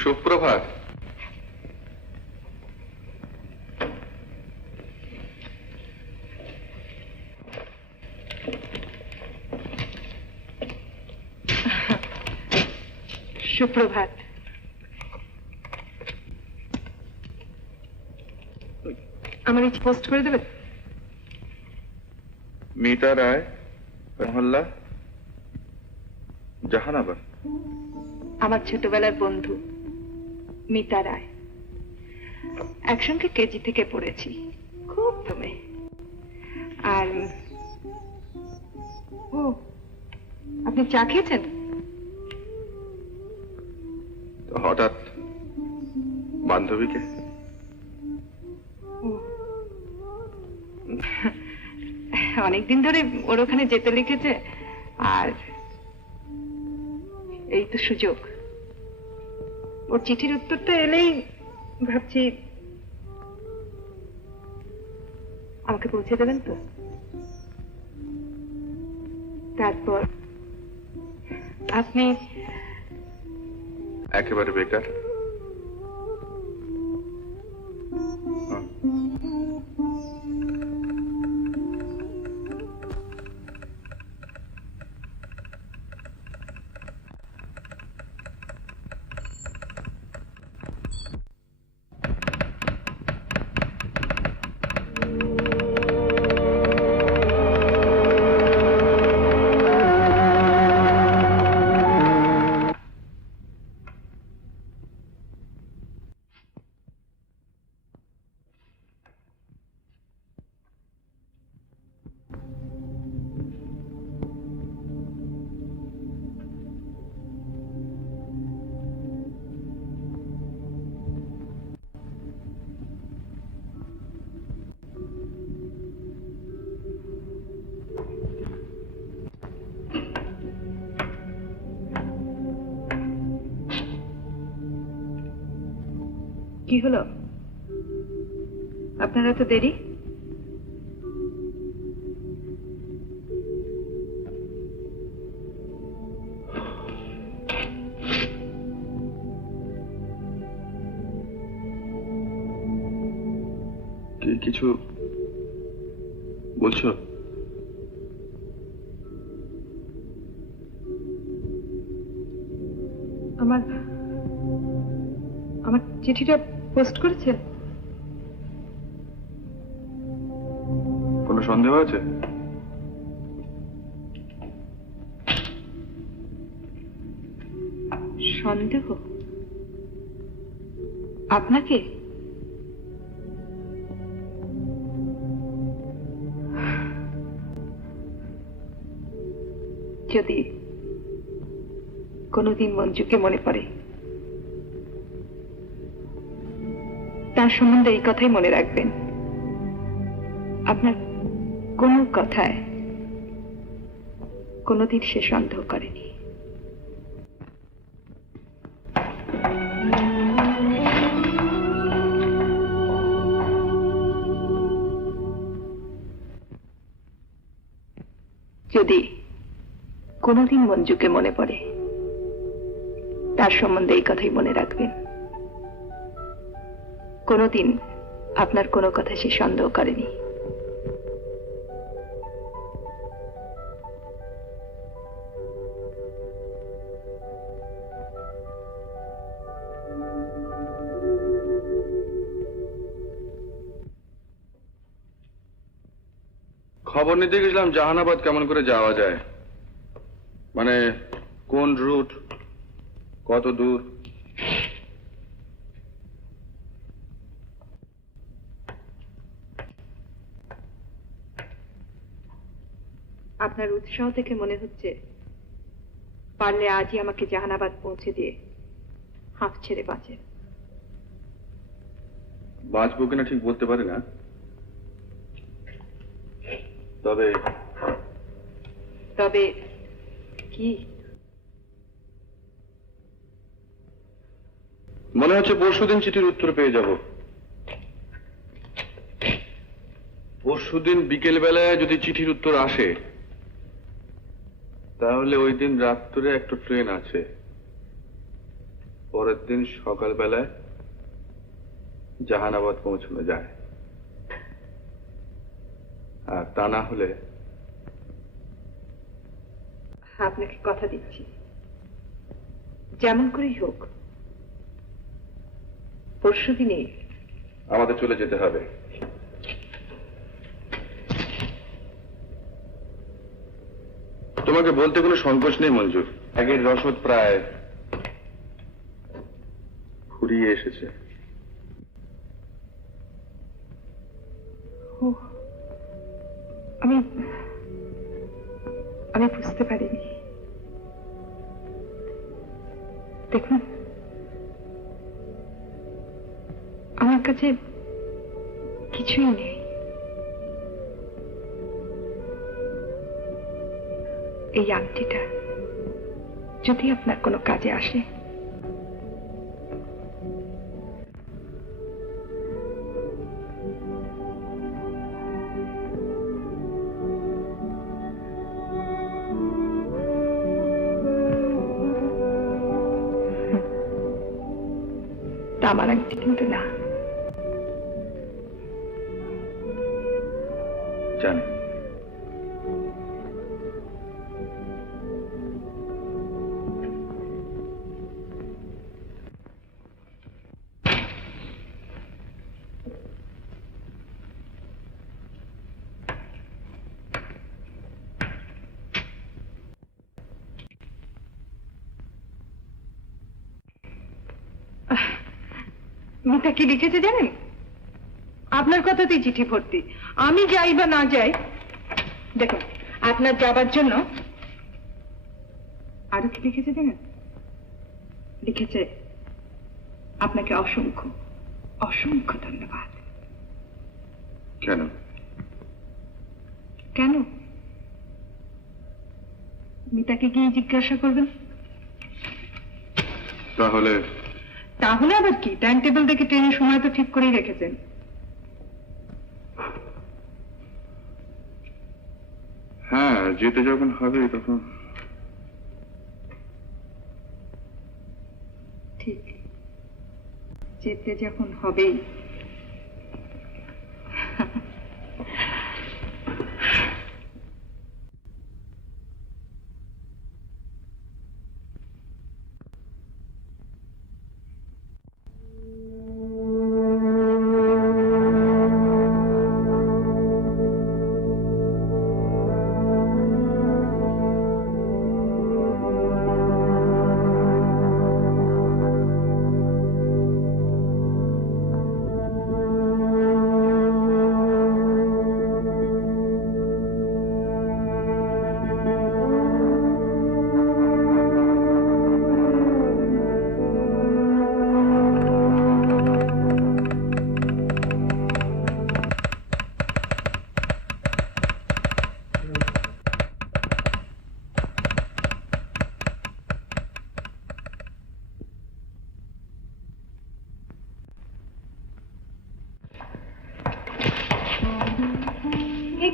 সুপ্রভাত। সুপ্রভাত। আমার এই পোস্ট করে দেবেন? মিতা রায়, মহল্লা জাহানাবাদ। আমার ছোটবেলার বন্ধু মিতা রায়। একসঙ্গে কেজি থেকে পড়েছি, খুব দমে। আর ও, আপনি চা খেয়েছেন? হঠাৎ বান্ধবীকে? অনেকদিন ধরে ওর ওখানে যেতে লিখেছে, আর এই তো সুযোগ। ওর চিঠির উত্তরটা এলেই ভাবছি আমাকে পৌঁছে দেবেন তো। তারপর আপনি একেবারে বেকার? কি হলো, আপনার এত দেরি? কিছু বলছো? আমার আমার চিঠিটা পোস্ট করেছে? কোনো সন্দেহ আছে? সন্দেহ? আপনাকে? যদি কোনোদিন মঞ্জুকে মনে পড়ে, তার সম্বন্ধে এই কথাই মনে রাখবেন, আপনার কোনো কথায় কোনোদিন সে সন্দেহ করেনি। যদি কোনোদিন মঞ্জুকে মনে পড়ে, তার সম্বন্ধে এই কথাই মনে রাখবেন, কোনোদিন আপনার কোনো কথা সে সন্দেহ করেনি। খবর নিতে গেছিলাম জাহানাবাদ কেমন করে যাওয়া যায়, মানে কোন রুট, কত দূর। আপনার উৎসাহ থেকে মনে হচ্ছে পারলে আজই আমাকে জাহানাবাদ পৌঁছে দিয়ে হাঁফ ছেড়ে বাঁচেন। বাঁচবো কিনা ঠিক বলতে পারি না, তবে তবে কি? মনে হচ্ছে পরশুদিন চিঠির উত্তর পেয়ে যাব। পরশুদিন বিকেল বেলায় যদি চিঠির উত্তর আসে তাহলে ওই দিন রাত্রে একটা ট্রেন আছে, পরের দিন সকাল বেলায় জাহানাবাদ পৌঁছানো যায়। আর তা না হলে আপনাকে কথা দিচ্ছি, যেমন করেই হোক পরশুদিনে আমাদের চলে যেতে হবে। তোমাকে বলতে কোনো সংকোচ নেই মঞ্জু, আগের রসদ প্রায় ফুরিয়ে এসেছে। আমি আমি বুঝতে পারিনি। দেখুন, আমার কাছে কিছুই নেই। এই আংটিটা যদি আপনার কোনো কাজে আসে, তামার আংটি কিন্তু না। জানি। মিতা কি লিখেছে জানেন? আপনার কথাতেই চিঠি ভর্তি। আমি যাই বা না যাই, দেখুন আপনার যাবার জন্য আরো কি লিখেছে জানেন? লিখেছে আপনাকে অসংখ্য অসংখ্য ধন্যবাদ। কেন? কেন? মিতাকে গিয়ে জিজ্ঞাসা করবেন। তাহলে তাহলে আবার কি? টাইম টেবিল দেখে ট্রেনের সময় তো ঠিক করেই রেখেছেন। হ্যাঁ, যেতে যখন হবে তখন ঠিক, যেতে যখন হবেই।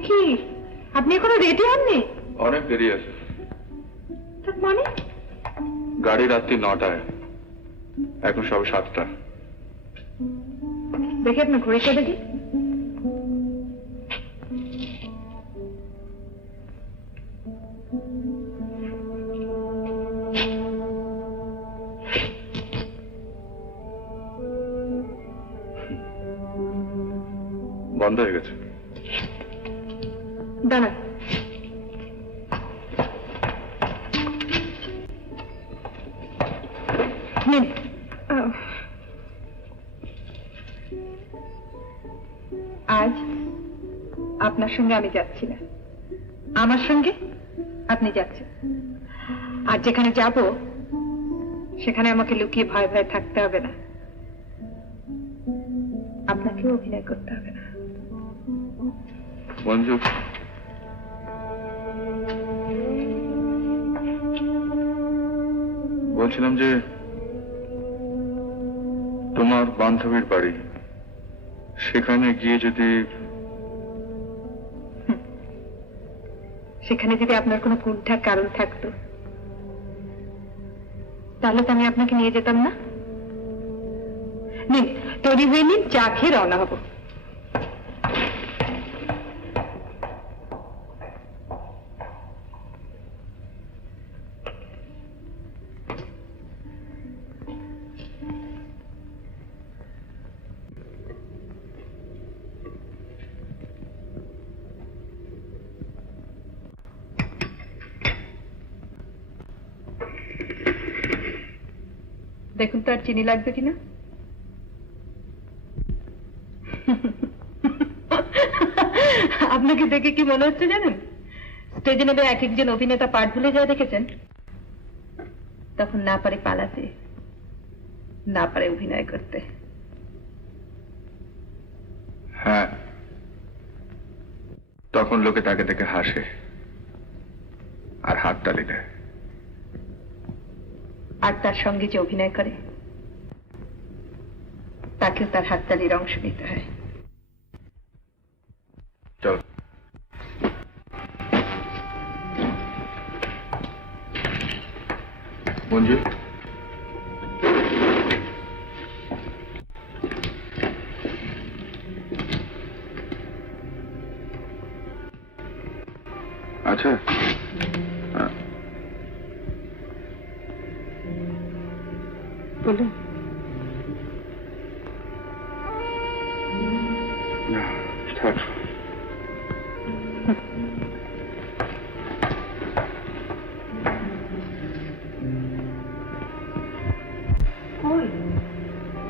কি আপনি এখনো রেডি হননি? অনেক দেরি আছে। তার মানে? গাড়ি রাত্রি 9টায়, এখন সবে 7টা। দেখি আপনার ঘড়িটা দেখি। বন্ধ হয়ে গেছে। দাঁড়ান, নিন। আজ আপনার সঙ্গে আমি যাচ্ছি না, আমার সঙ্গে আপনি যাচ্ছেন, আর যেখানে যাব সেখানে আমাকে লুকিয়ে ভয় ভয় থাকতে হবে না, আপনাকেও অভিনয় করতে হবে না। মঞ্জু, বলছিলাম যে তোমার বান্ধবীর বাড়ি, সেখানে গিয়ে যদি আপনার কোনো কুণ্ঠার কারণ থাকতো তাহলে তো আমি আপনাকে নিয়ে যেতাম না। নিন, তৈরি হয়ে নিন, চা খেয়ে রওনা হবো। দেখুন তো আর চিনি লাগবে কিনা। আপনাকে দেখে কি মনে হচ্ছে জানেন, স্টেজে নেবে এক একজন অভিনেতা পাঠ ভুলে যায় দেখেছেন, তখন না পারে পালাতে, না পারে অভিনয় করতে। হ্যাঁ, তখন লোকে তাকে দেখে হাসে আর হাততালি দেয়। আর তার সঙ্গে যে অভিনয় করে তাকেও তার হাততালির অংশ নিতে হয়। চল। মঞ্জু, আচ্ছা, বলুন। না, থাক।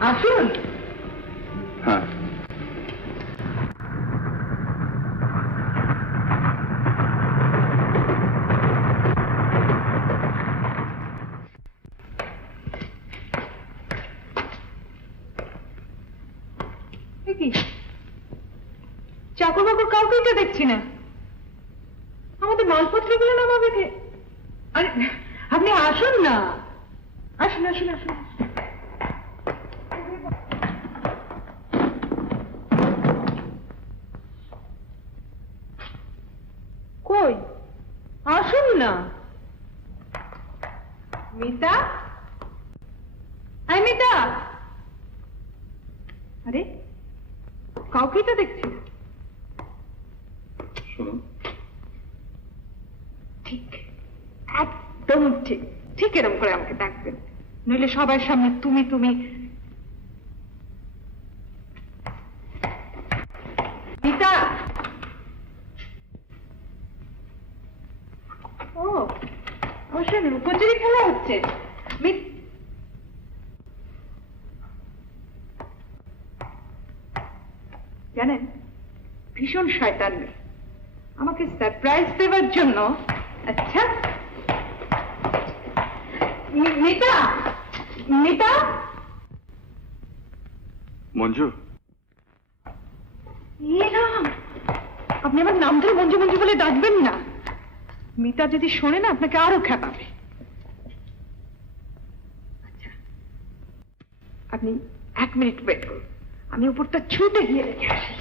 আসুন। হ্যাঁ, চাকর বাকর কাউকেই তো দেখছি না, আমাদের মালপত্রগুলো নামাবে কে? আরে আপনি আসুন না, আসুন আসুন আসুন। কই আসুন না। মিতা, মিতা, আরে কাউকেই তো দেখছি না। শুনুন, ঠিক, একদম ঠিক, ঠিক এরকম করে আমাকে ডাকবেন, নইলে সবার সামনে তুমি তুমি। মিতা, ও অবশ্যই লুকোচুরি খেলা হচ্ছে। জানেন, ভীষণ শয়তান মেয়ে, আমাকে সারপ্রাইজ দেওয়ার জন্য। আচ্ছা মিতা, মিতা। মঞ্জু, আপনি আমার নাম ধরে মঞ্জু মঞ্জু বলে ডাকবেন না, মিতা যদি শোনে না আপনাকে আরো খেপাবে। আচ্ছা, আপনি 1 মিনিট ওয়েট করুন, আমি উপরটা ছুটে গিয়ে রেখে আসি।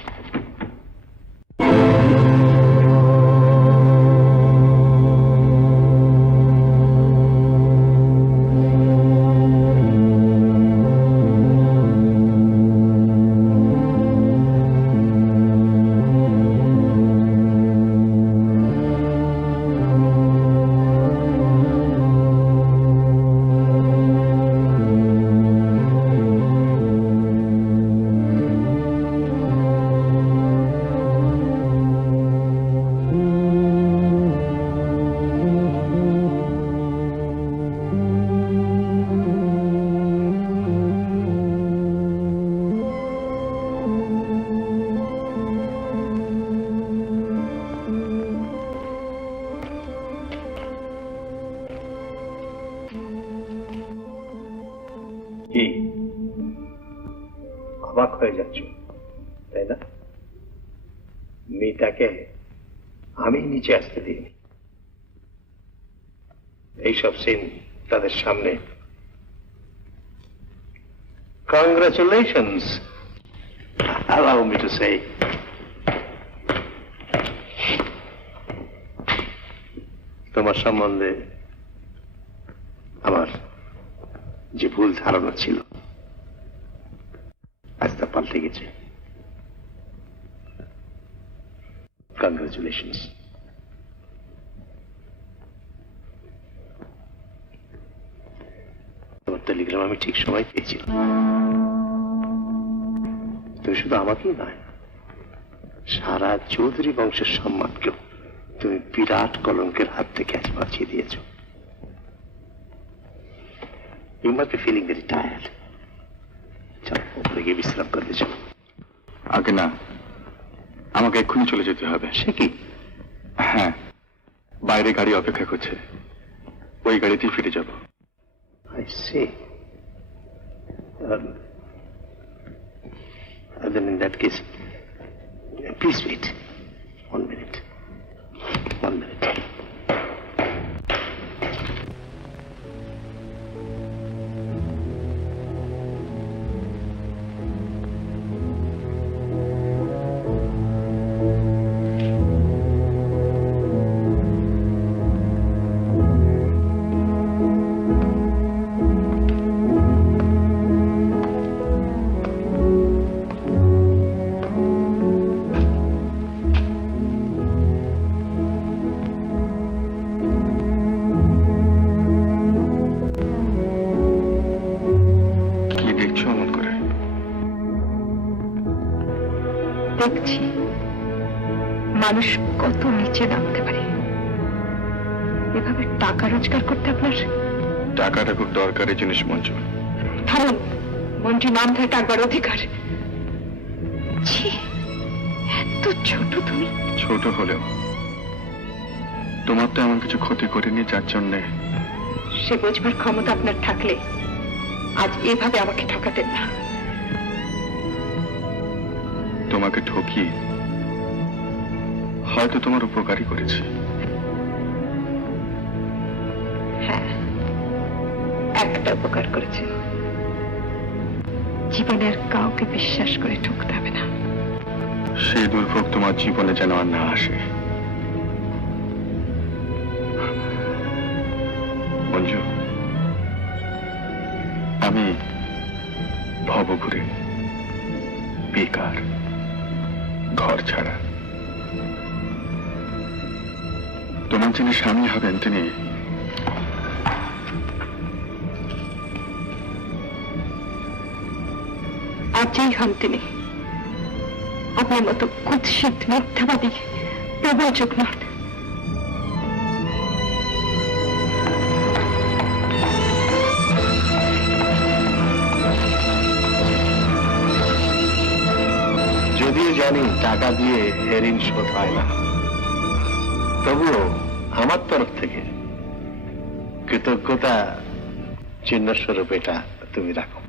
অবাক হয়ে যাচ্ছ, তাই না? মিতাকে আমি নিচে আসতে দিইনি। এইসব সিন তাদের সামনে। Congratulations, allow me to say. তোমার সম্বন্ধে আমার যে ভুল ধারণা ছিল আজ তা পাল্টে গেছে। কংগ্রাচুলেশনস। তোমার টেলিগ্রাম আমি ঠিক সময় পেয়েছিলাম। তুমি শুধু আমাকেই নয়, সারা চৌধুরী বংশের সম্মানকেও তুমি বিরাট কলঙ্কের হাত থেকে আজ বাঁচিয়ে দিয়েছ। You must be feeling very tired. চলো উপরে গিয়ে বিশ্রাম করতে চলো। আগে না, আমাকে এক্ষুনি চলে যেতে হবে। সে কি? হ্যাঁ, বাইরে গাড়ি অপেক্ষা করছে, ওই গাড়িতেই ফিরে যাব। I see. Then in that case, please wait. 1 minute. 1 minute. দেখছি মানুষ কত নিচে নামতে পারে। এভাবে টাকা রোজগার করতে আপনার? টাকাটা খুব দরকারি জিনিস মঞ্জু। থামুন, মঞ্জু নাম ধরে টাকার অধিকার। ছি, এত ছোট তুমি। ছোট হলেও তোমার তো এমন কিছু ক্ষতি করিনি যার জন্যে। সে বোঝবার ক্ষমতা আপনার থাকলে আজ এভাবে আমাকে ঠকাতেন না। তোমাকে ঠকিয়ে হয়তো তোমার উপকারই করেছি। হ্যাঁ, একটা উপকার করেছে। জীবনে আর কাউকে বিশ্বাস করে ঠকতে হবে না। সেই দুর্ভোগ তোমার জীবনে যেন আর না আসে। মঞ্জু, আমি ভবঘুরে, বেকার, ঘর ছাড়া। তোমার যিনি স্বামী হবেন তিনি আজই হন তিনি। আপনার মতো কুৎসিত মিথ্যাবাদী প্রবঞ্চক নন। যদিও জানি টাকা দিয়ে ঋণ শোধ হয় না, তবুও আমার তরফ থেকে কৃতজ্ঞতা চিহ্নস্বরূপ এটা তুমি রাখো।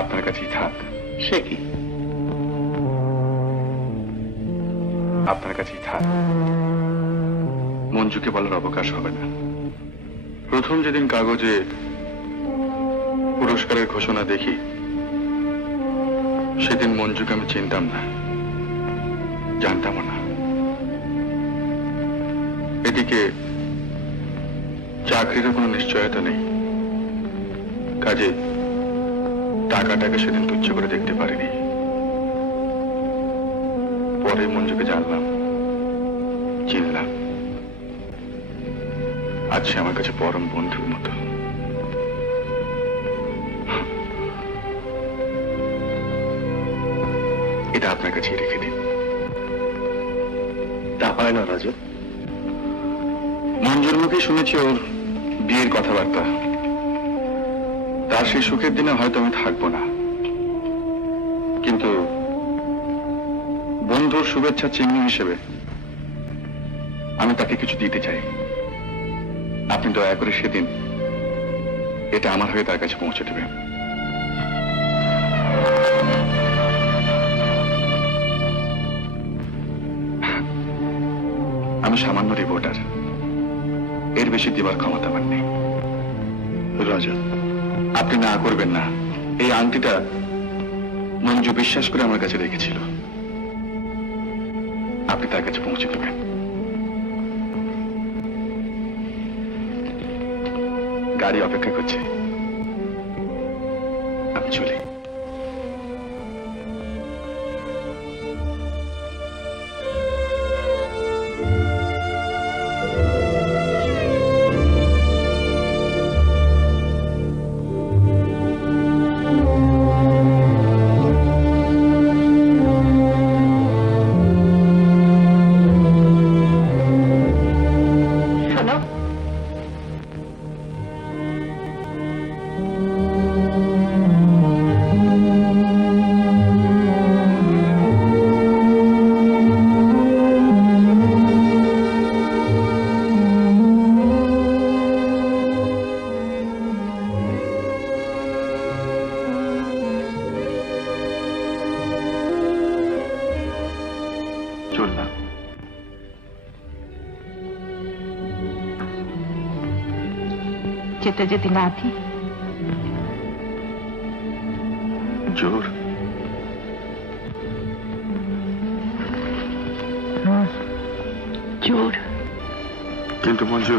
আপনার কাছেই থাক। সে কি? আপনার কাছেই থাক। মঞ্জুকে বলার অবকাশ হবে না। প্রথম যেদিন কাগজে পুরস্কারের ঘোষণা দেখি সেদিন মঞ্জুকে আমি চিনতাম না, জানতামও না। এদিকে চাকরিরও কোনো নিশ্চয়তা নেই, কাজে টাকাটাকে সেদিন তুচ্ছ করে দেখতে পারিনি। পরে মঞ্জুকে জানলাম, চিনলাম। আজ সে আমার কাছে পরম বন্ধুর মতো। এটা আপনার কাছেই রেখে দিন। তা হয় না রজত। মঞ্জুর মুখে শুনেছি ওর বিয়ের কথাবার্তা। তার সেই সুখের দিনে হয়তো আমি থাকবো না, কিন্তু বন্ধুর শুভেচ্ছা চিহ্ন হিসেবে আমি তাকে কিছু দিতে চাই। আপনি দয়া করে সেদিন এটা আমার হয়ে তার কাছে পৌঁছে দেবেন। আমি সামান্য রিপোর্টার, এর বেশি দেওয়ার ক্ষমতা আমার নেই। রজত, আপনি না করবেন না। এই আংটিটা মঞ্জু বিশ্বাস করে আমার কাছে রেখেছিল, আপনি তার কাছে পৌঁছে দেবেন। গাড়ি অপেক্ষা করছে, আমি চলি। শোনো, চললাম। যেতে যদি না দিই, জোর জোর। কিন্তু মঞ্জু,